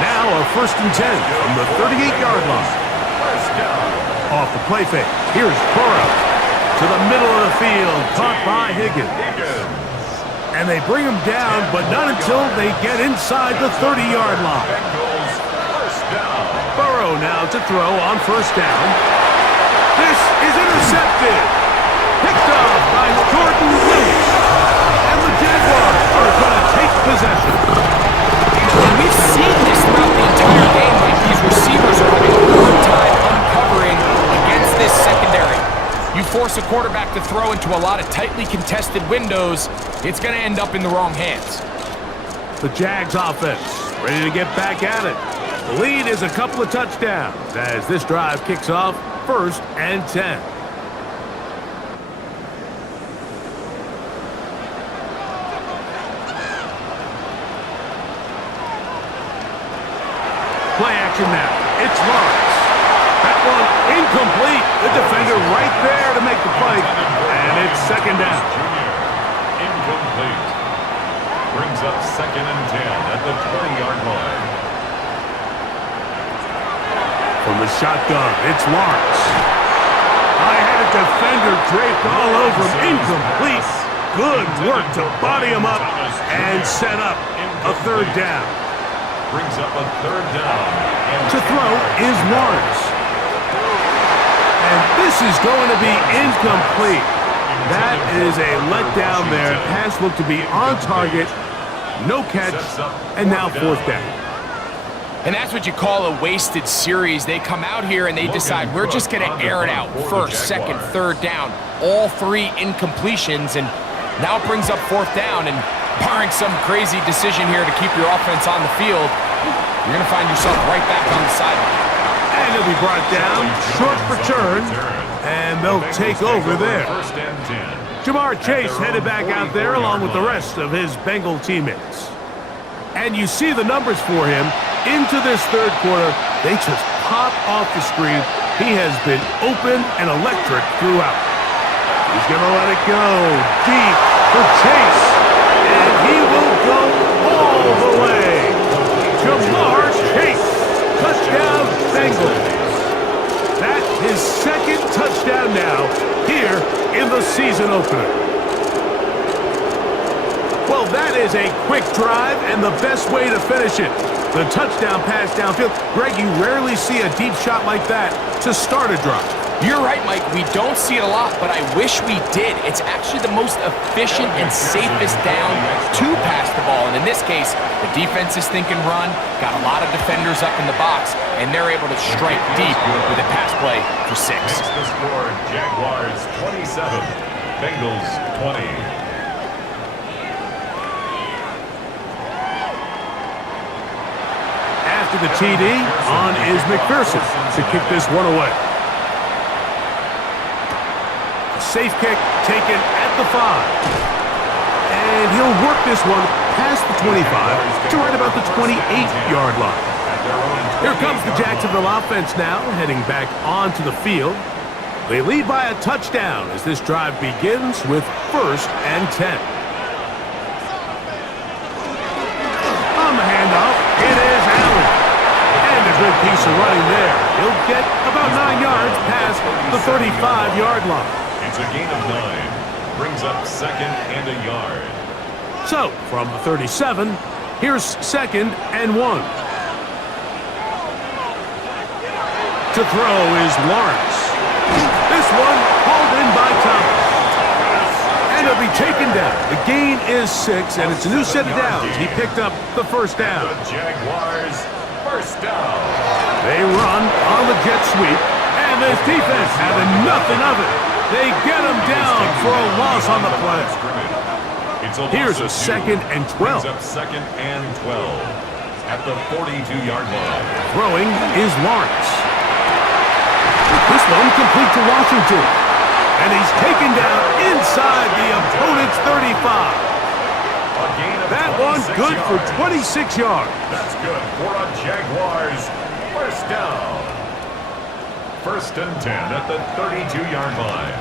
Now a 1st and 10 from the 38-yard line. First down. Off the play fake. Here's Burrow to the middle of the field, caught by Higgins. And they bring him down, but not until they get inside the 30-yard line. Bengals first down. Burrow now to throw on 1st down. This is intercepted. Picked off by Jordan Lewis. And the Jaguars are going to take possession. And we've seen this throughout the entire game. Like these receivers are having a hard time uncovering against this secondary. You force a quarterback to throw into a lot of tightly contested windows, it's going to end up in the wrong hands. The Jags offense ready to get back at it. The lead is a couple of touchdowns as this drive kicks off 1st and 10. Play action now. It's Lawrence. That one incomplete. The defender right there to make the play. And it's 2nd down. Incomplete. Brings up 2nd and 10 at the 20-yard line. From the shotgun, it's Lawrence. I had a defender draped all over him. Incomplete. Good work to body him up and set up a 3rd down. Brings up a 3rd down. To throw is Lawrence. And this is going to be incomplete. That is a letdown there. Pass looked to be on target. No catch. And now 4th down. And that's what you call a wasted series. They come out here and they decide we're just going to air it out. 1st, 2nd, 3rd down. All 3 incompletions. And now it brings up 4th down. And barring some crazy decision here to keep your offense on the field, you're going to find yourself right back on the sideline. And he'll be brought down. Short return. And they'll take over there. Jamar Chase headed back out there along with the rest of his Bengal teammates. And you see the numbers for him into this 3rd quarter. They just pop off the screen. He has been open and electric throughout. He's going to let it go deep for Chase. And he will go all the way. Jamar Chase. Touchdown Bengals. That's his 2nd touchdown now here in the season opener. Well, that is a quick drive and the best way to finish it. The touchdown pass downfield. Greg, you rarely see a deep shot like that to start a drive. You're right, Mike. We don't see it a lot, but I wish we did. It's actually the most efficient and safest down to pass the ball. And in this case, the defense is thinking run, got a lot of defenders up in the box, and they're able to strike deep with a pass play for 6. Makes the score Jaguars 27, Bengals 20. After the TD, on is McPherson to kick this one away. Safe kick taken at the 5. And he'll work this one past the 25 to right about the 28-yard line. Here comes the Jacksonville offense now, heading back onto the field. They lead by a touchdown as this drive begins with 1st and 10. On the handoff, it is Allen. And a good piece of running there. He'll get about 9 yards past the 35-yard line. It's a gain of 9. Brings up 2nd and a yard. So, from the 37, here's 2nd and 1. To throw is Lawrence. This one hauled in by Thomas. And it'll be taken down. The gain is 6, and it's a new set of downs. He picked up the 1st down. The Jaguars, 1st down. They run on the jet sweep, and this defense having nothing of it. They get him down for a loss on the play. Here's a 2nd and 12. Up 2nd and 12 at the 42-yard line. Throwing is Lawrence. This one complete to Washington. And he's taken down inside the opponent's 35. That one good for 26 yards. That's good for a Jaguars 1st down. 1st and 10 at the 32-yard line.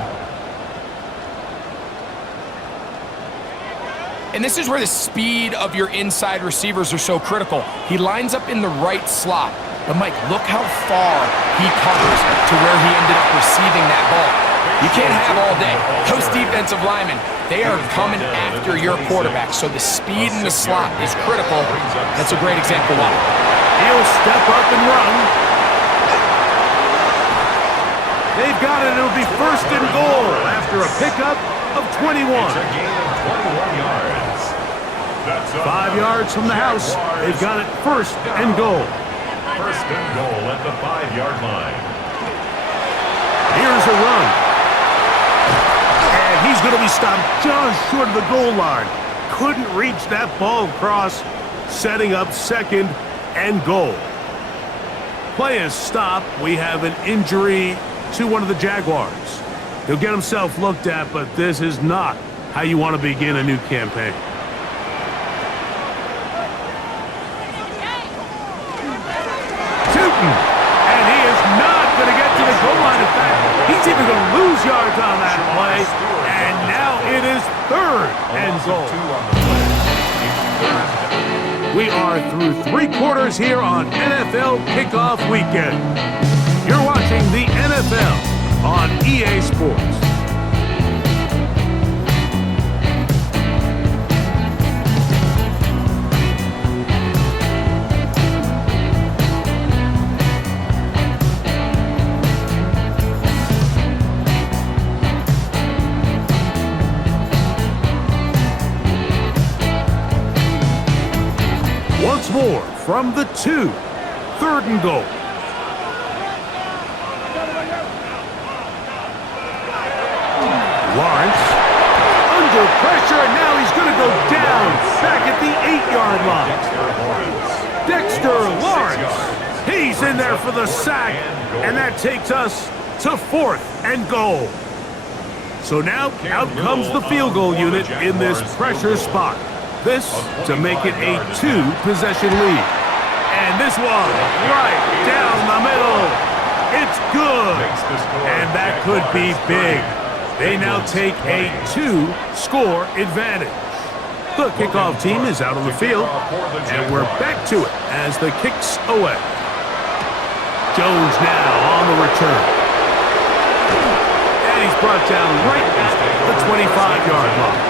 And this is where the speed of your inside receivers are so critical. He lines up in the right slot. But, Mike, look how far he covers to where he ended up receiving that ball. You can't have all day. Those defensive linemen, they are coming after your quarterback. So the speed in the slot is critical. That's a great example of it. He'll step up and run. They've got it. It'll be 1st and goal after a pickup of 21. It's a gain of 21 yards. That's 5 yards from the house. They've got it 1st and goal. 1st and goal at the 5-yard line. Here's a run. And he's going to be stopped just short of the goal line. Couldn't reach that ball across, setting up 2nd and goal. Play is stopped. We have an injury to one of the Jaguars. He'll get himself looked at, but this is not how you want to begin a new campaign. And he is not going to get to the goal line. In fact, he's even going to lose yards on that play. And now it is 3rd and goal. We are through 3 quarters here on NFL Kickoff Weekend. You're watching the NFL on EA Sports. Once more from the 2, 3rd and goal. Lawrence under pressure, and now he's going to go down back at the 8-yard line. Dexter Lawrence, he's in there for the sack, and that takes us to 4th and goal. So now out comes the field goal unit in this pressure spot. This to make it a 2-possession lead. And this one right down the middle. It's good. And that could be big. They now take a 2-score advantage. The kickoff team is out on the field, and we're back to it as the kick's away. Jones now on the return. And he's brought down right at the 25-yard line.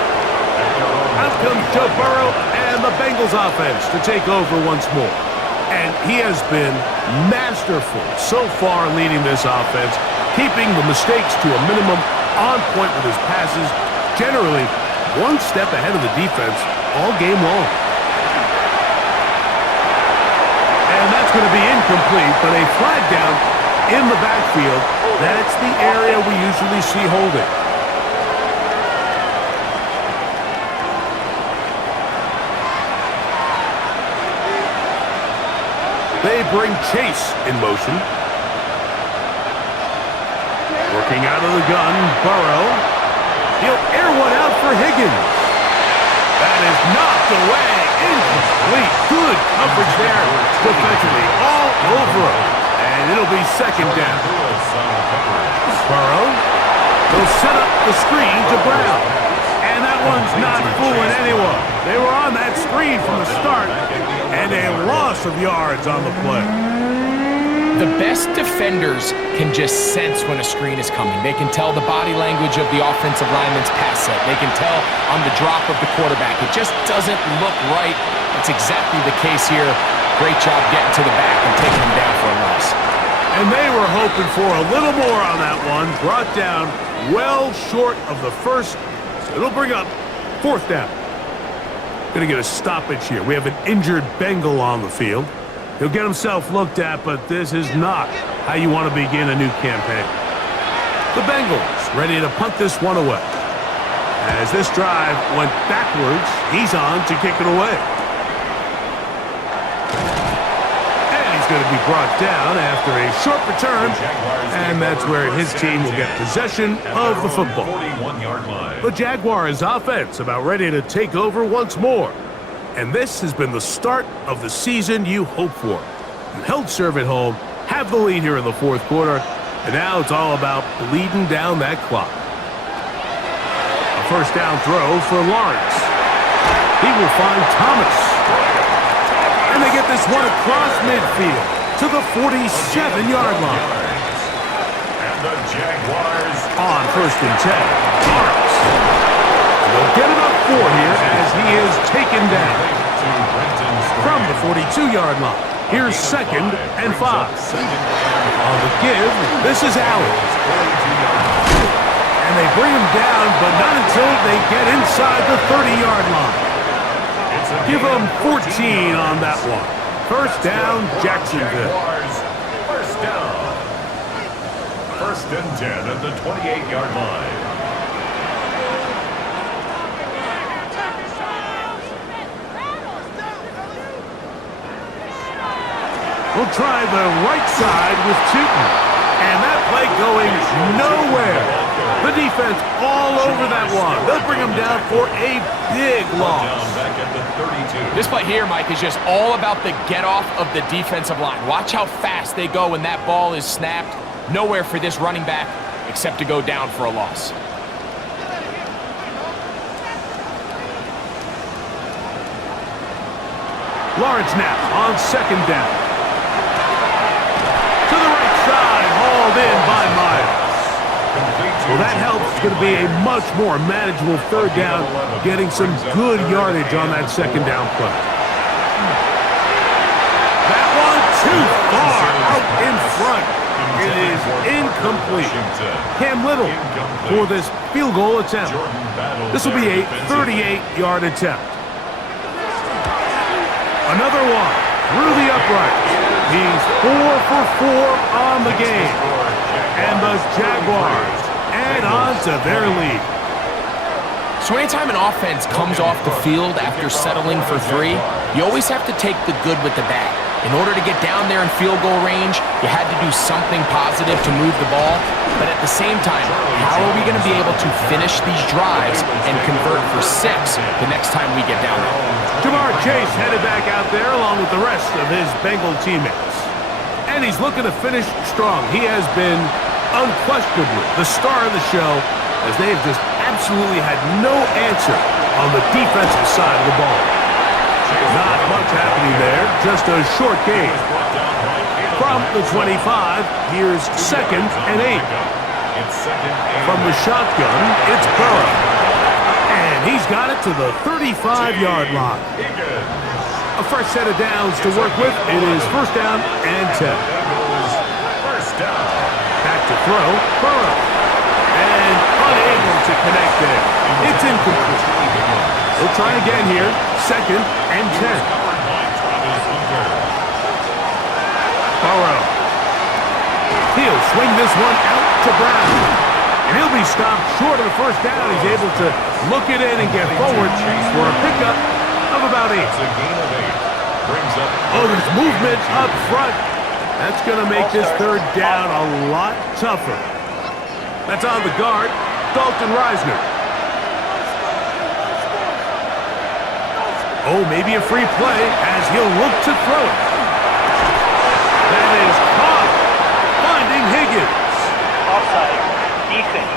Out comes Joe Burrow and the Bengals offense to take over once more. And he has been masterful so far leading this offense. keeping the mistakes to a minimum, on point with his passes, generally one step ahead of the defense all game long. And that's going to be incomplete, but a flag down in the backfield. That's the area we usually see holding. They bring Chase in motion. Working out of the gun, Burrow. He'll air one out for Higgins. That is knocked away. Incomplete. Good coverage there defensively. All over him. And it'll be second down. Burrow. He'll set up the screen to Brown. And that one's not fooling anyone. They were on that screen from the start. And a loss of yards on the play. The best defenders can just sense when a screen is coming. They can tell the body language of the offensive lineman's pass set. They can tell on the drop of the quarterback. It just doesn't look right. That's exactly the case here. Great job getting to the back and taking him down for a loss. And they were hoping for a little more on that one. Brought down well short of the first. So it'll bring up fourth down. Going to get a stoppage here. We have an injured Bengal on the field. He'll get himself looked at, but this is not how you want to begin a new campaign. The Bengals ready to punt this one away. As this drive went backwards, he's on to kick it away. And he's going to be brought down after a short return, and that's where his team will get possession of the football. The Jaguars offense about ready to take over once more. And this has been the start of the season you hope for. You held serve at home, have the lead here in the fourth quarter, and now it's all about bleeding down that clock. A first down throw for Lawrence. He will find Thomas. And they get this one across midfield to the 47-yard line. And the Jaguars on first and 10. Lawrence. They'll get it up for here as he is taken down from the 42-yard line. Here's second and 5. On the give, this is Allen. And they bring him down, but not until they get inside the 30-yard line. Give them 14 on that one. First down, Jacksonville. First down. First and 10 at the 28-yard line. We'll try the right side with Tootin. And that play going nowhere. The defense all over that one. They'll bring him down for a big loss. This play here, Mike, is just all about the get-off of the defensive line. Watch how fast they go when that ball is snapped. Nowhere for this running back except to go down for a loss. Lawrence now on second down. To the right side, hauled in by Miles. Well, that helps. It's going to be a much more manageable third down, getting some good yardage on that second down play. That one too far out in front. It is incomplete. Cam Little for this field goal attempt. This will be a 38-yard attempt. Another one through the uprights. He's 4 for 4 on the game. And the Jaguars add on to their lead. So anytime an offense comes off the field after settling for 3, you always have to take the good with the bad. In order to get down there in field goal range, you had to do something positive to move the ball. But at the same time, how are we going to be able to finish these drives and convert for 6 the next time we get down there? Jamar Chase headed back out there along with the rest of his Bengal teammates. And he's looking to finish strong. He has been unquestionably the star of the show as they have just absolutely had no answer on the defensive side of the ball. Not much happening there, just a short gain. From the 25, here's second and 8. From the shotgun, it's Burrow. And he's got it to the 35-yard line. A fresh set of downs to work with. It is first down and 10. Back to to throw. Burrow. And unable to connect there. It's incomplete. We'll try again here. 2nd and 10. Burrow. He'll swing this one out to Brown. And he'll be stopped short of the first down. He's able to look it in and get forward for a pickup of about 8. It's a gain of 8. Brings up. Oh, there's movement up front. That's going to make this 3rd down a lot tougher. That's on the guard, Dalton Reisner. Oh, maybe a free play as he'll look to throw it. That is caught. Finding Higgins. Offside. Defense.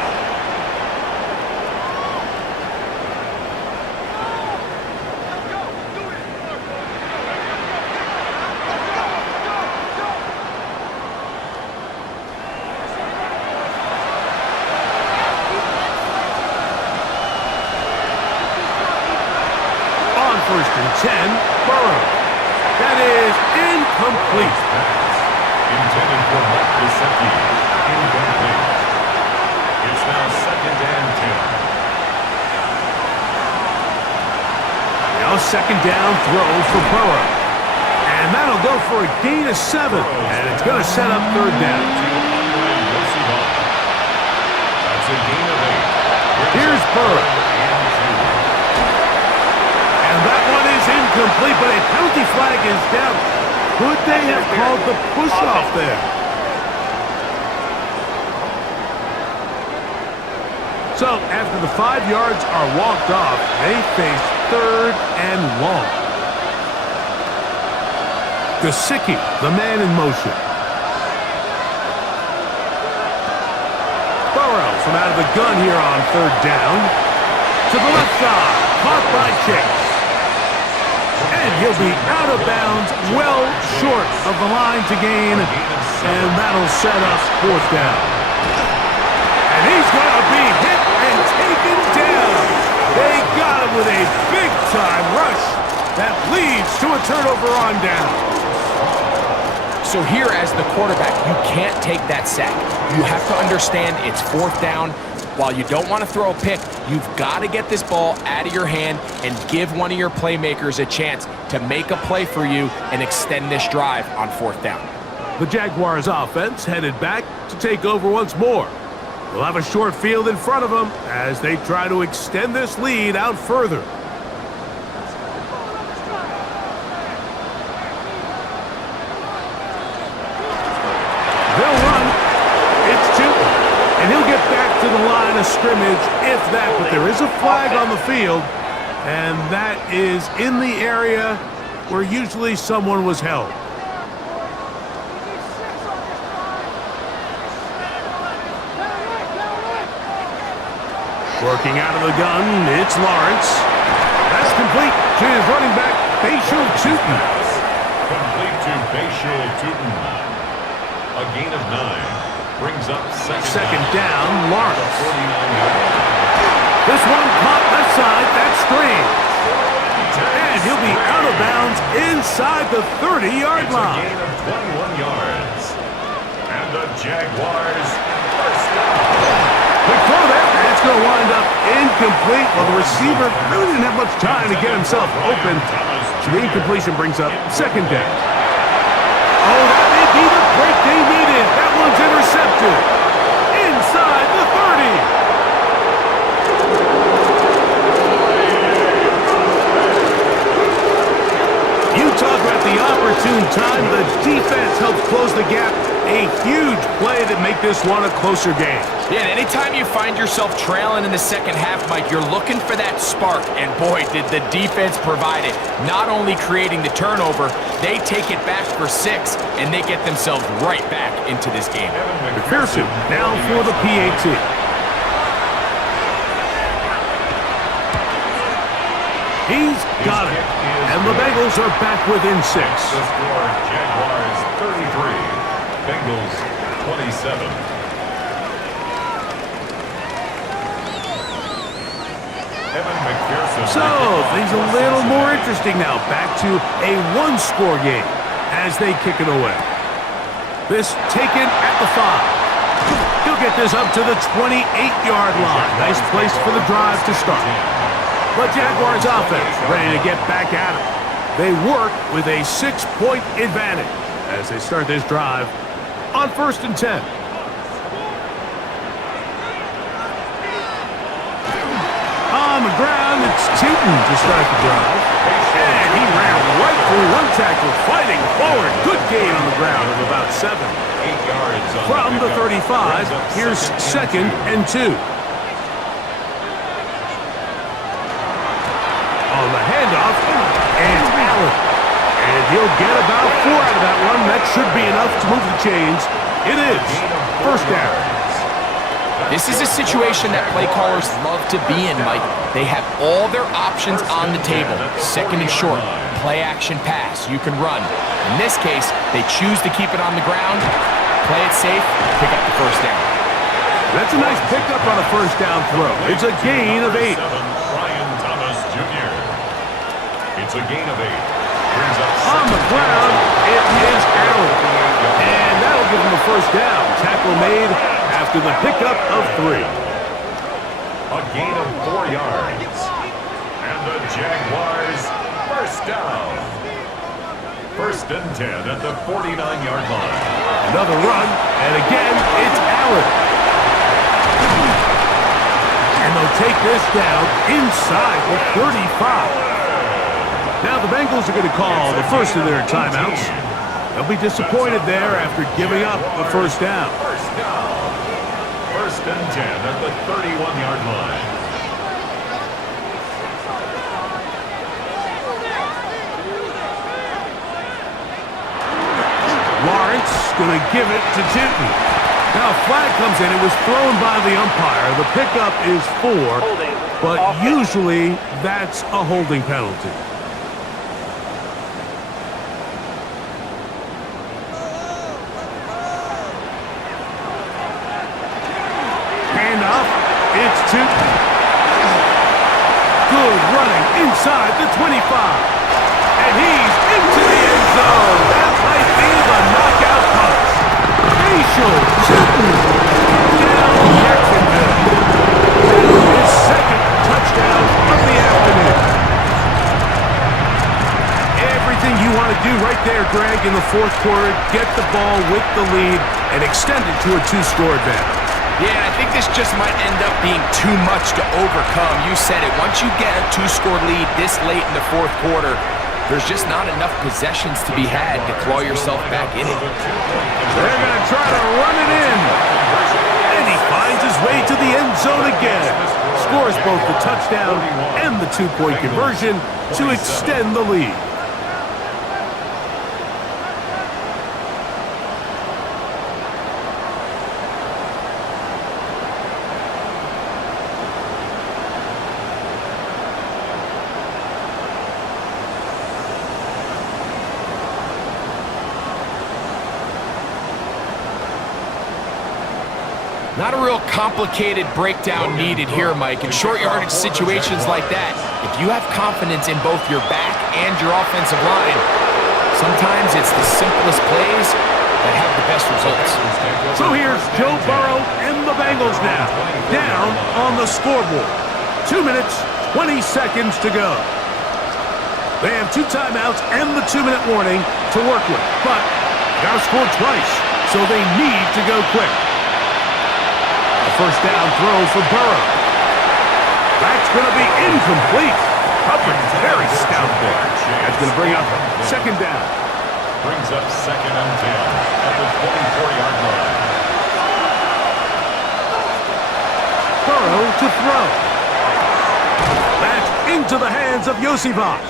On 1st and 10, Burrow. That is incomplete. Intended for Mark Gesicki. Incomplete. It's now 2nd and 10. Now 2nd down throw for Burrow. And that'll go for a gain of 7. And it's going to set up 3rd down. That's a gain of 8. Here's Burrow. And that one is incomplete, but a penalty flag is down. Could they have called the push-off there? So, after the 5 yards are walked off, they face 3rd and long. Gesicki, the man in motion. Burrow from out of the gun here on 3rd down. To the left side, caught by Chase. And he'll be out of bounds, well short of the line to gain. And that'll set up 4th down. And he's going to be hit and taken down. They got him with a big-time rush that leads to a turnover on down. So here as the quarterback, you can't take that sack. You have to understand it's 4th down. While you don't want to throw a pick, you've got to get this ball out of your hand and give one of your playmakers a chance to make a play for you and extend this drive on 4th down. The Jaguars offense headed back to take over once more. They'll have a short field in front of them as they try to extend this lead out further. They'll run. It's 2. And he'll get back to the line of scrimmage, if that. But there is a flag on the field, and that is in the area where usually someone was held. Working out of the gun, it's Lawrence. That's complete to his running back, Bashal Tootin. Complete to Bashal Tootin. A gain of 9. Brings up 2nd down, Lawrence. 49. This one caught left side, that's Strange. And he'll be out of bounds inside the 30-yard line. It's a gain of 21 yards. And the Jaguars are stopped. Quick throw there, and it's going to wind up incomplete. Well, the receiver really didn't have much time to get himself open. So the incompletion brings up 2nd down. Oh, that may be the break they needed. That one's intercepted. Inside the 30. You talk about the opportune time. The defense helps close the gap. A huge play to make this one a closer game. Yeah, and anytime you find yourself trailing in the 2nd half, Mike, you're looking for that spark. And boy, did the defense provide it. Not only creating the turnover, they take it back for 6, and they get themselves right back into this game. McPherson now for the PAT. He's got it. And the Bengals are back within 6. The score, Jaguars 33. Bengals 27. So, things a little more interesting now. Back to a 1-score game as they kick it away. This taken at the 5. get this up to the 28-yard line. Nice place for the drive to start. But Jaguars offense ready to get back at it. They work with a 6-point advantage as they start this drive on 1st and 10. On the ground, it's Tootin to start the drive. And he ran right through one tackle, fighting forward. Good gain on the ground of about 7. 8 yards From the 35, here's 2nd and 2. On the handoff, and Allen. And he'll get about 4 out of that one. That should be enough to move the chains. It is 1st down. This is a situation that play callers love to be in, Mike. They have all their options on the table. 2nd and short, play action pass, you can run. In this case, they choose to keep it on the ground, play it safe, pick up the 1st down. That's a nice pickup on a 1st down throw. It's a gain of 8. It's a gain of 8. On the ground, it is Allen. And that'll give him the 1st down. Tackle made after the pickup of 3. A gain of 4 yards. And the Jaguars 1st down. 1st and 10 at the 49-yard line. Another run, and again, it's Allen. And they'll take this down inside the 35. Now the Bengals are going to call the first of their timeouts. They'll be disappointed there after giving up the 1st down. 1st and 10 at the 31-yard line. Lawrence going to give it to Tootin. Now a flag comes in. It was thrown by the umpire. The pickup is 4, but usually that's a holding penalty. It's Tootin. Good running inside the 25. And he's into the end zone. That might be the knockout punch. Facial Tootin. Down Jacksonville. His 2nd touchdown of the afternoon. Everything you want to do right there, Greg, in the 4th quarter. Get the ball with the lead and extend it to a 2-score advantage. Yeah, I think this just might end up being too much to overcome. You said it. Once you get a 2-score lead this late in the 4th quarter, there's just not enough possessions to be had to claw yourself back in it. They're going to try to run it in. And he finds his way to the end zone again. Scores both the touchdown and the 2-point conversion to extend the lead. Not a real complicated breakdown needed here, Mike. In short yardage situations like that, if you have confidence in both your back and your offensive line, sometimes it's the simplest plays that have the best results. So here's Joe Burrow and the Bengals now, down on the scoreboard. 2 minutes, 20 seconds to go. They have 2 timeouts and the 2-minute warning to work with, but got to score twice, so they need to go quick. A 1st down throw for Burrow. That's going to be incomplete. Coverage very stout there. That's going to bring up 2nd down. Brings up 2nd and 10 at the 24-yard line. Burrow to throw. That's into the hands of Yosivas.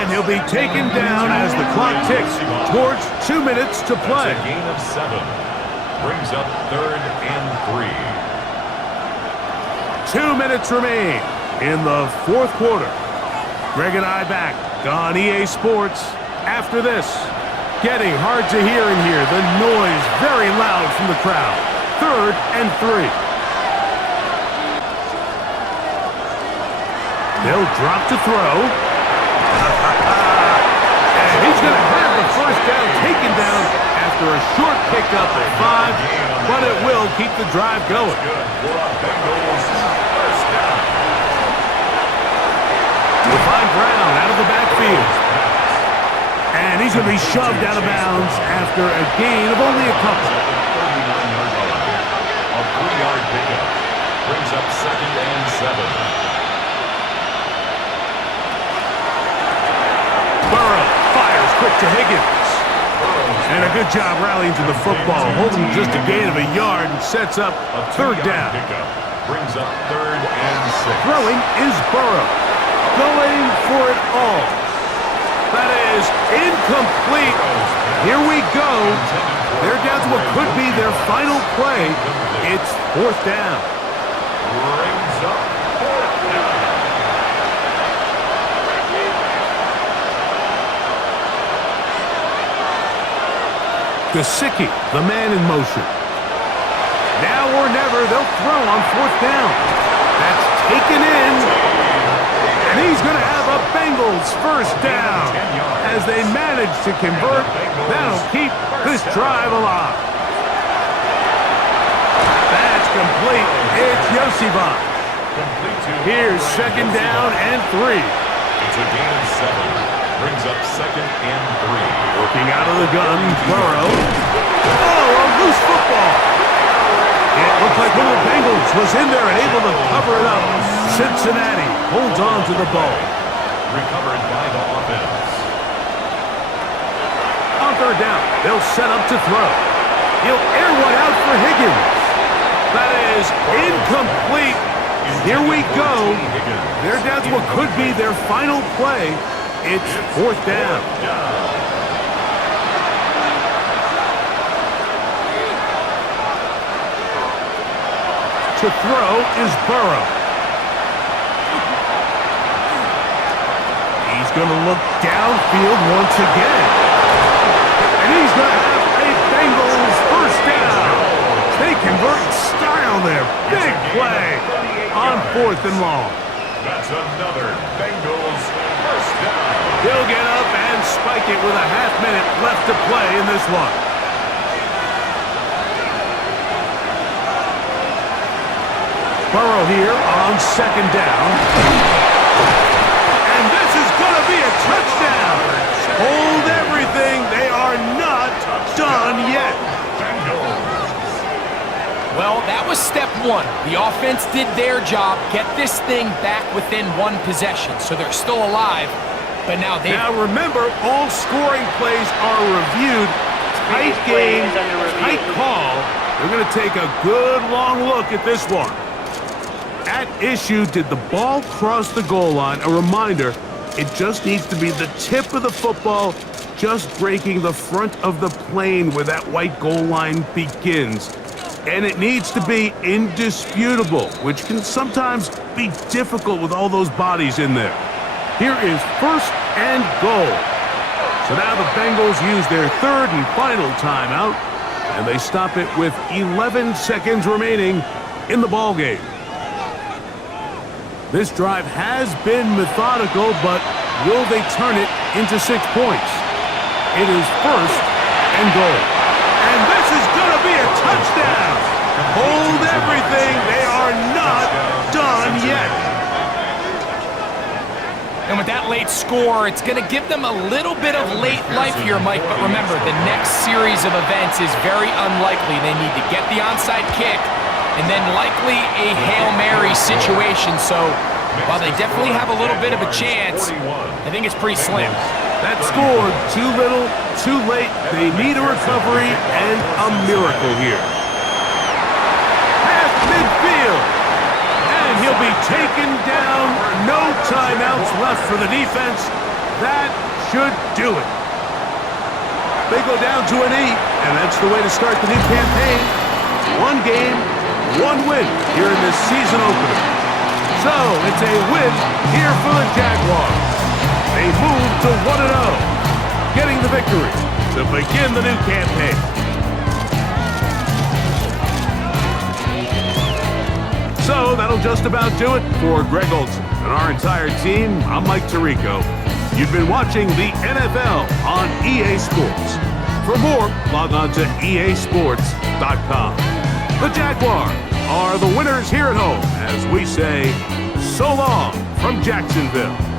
And he'll be taken down as the clock ticks towards 2 minutes to play. That's a gain of 7. Brings up 3rd and 3. 2 minutes remain in the 4th quarter. Greg and I back on EA Sports after this. Getting hard to hear in here. The noise very loud from the crowd. 3rd and 3. They'll drop to throw. And he's going to have the 1st down taken down after after a short pickup of 5, but it will keep the drive going. Good for a Bengals first down. To find Brown out of the backfield. And he's going to be shoved out of bounds after a gain of only a couple. 39-yard line. A 3-yard pickup brings up 2nd and 7. Burrow fires quick to Higgins. And a good job rallying to the football, holding just a gain of a yard and sets up A 3rd 2-yard down. pickup brings up 3rd and 6. Throwing is Burrow. Going for it all. That is incomplete. Here we go. They're down to what could be their final play. It's 4th down. Brings up 4th down. Gesicki, the man in motion. Now or never, they'll throw on 4th down. That's taken in. And he's going to have a Bengals first down. As they manage to convert, that'll keep this drive alive. That's complete. It's Yosibon. Complete to Here's 2nd down and 3. It's a gain of 7. Brings up 2nd and 3. Working out of the gun, Burrow. Oh, a loose football. It looked like one of the Bengals was in there and able to cover it up. Cincinnati holds on to the ball. Recovered by the offense. On 3rd down, they'll set up to throw. He'll air one out for Higgins. That is incomplete. Here we go. They're down to what could be their final play. It's 4th down. To throw is Burrow. He's going to look downfield once again. And he's going to have a Bengals first down. They convert in style there. Big play on 4th and long. That's another Bengals first down. He'll get up and spike it with a half-minute left to play in this one. Burrow here on 2nd down. And this is going to be a touchdown. Hold everything. They are not done yet. Well, that was step 1. The offense did their job, get this thing back within 1 possession, so they're still alive. But now they... Now remember, all scoring plays are reviewed. Tight game, tight call. They're going to take a good long look at this one. At issue, did the ball cross the goal line? A reminder, it just needs to be the tip of the football just breaking the front of the plane where that white goal line begins. And it needs to be indisputable, which can sometimes be difficult with all those bodies in there. Here is 1st and goal. So now the Bengals use their 3rd and final timeout, and they stop it with 11 seconds remaining in the ballgame. This drive has been methodical, but will they turn it into 6 points? It is 1st and goal. And this is going to be a touchdown. Hold everything. They are not done yet. And with that late score, it's going to give them a little bit of late life here, Mike. But remember, the next series of events is very unlikely. They need to get the onside kick and then likely a Hail Mary situation. So while they definitely have a little bit of a chance, I think it's pretty slim. That scored too little, too late. They need a recovery and a miracle here. Past midfield. And he'll be taken down. No timeouts left for the defense. That should do it. They go down to an 8, and that's the way to start the new campaign. 1 game, 1 win here in this season opener. So it's a win here for the Jaguars. They move to 1-0, getting the victory to begin the new campaign. So that'll just about do it for Greg Olson and our entire team. I'm Mike Tirico. You've been watching the NFL on EA Sports. For more, log on to easports.com. The Jaguars are the winners here at home as we say so long from Jacksonville.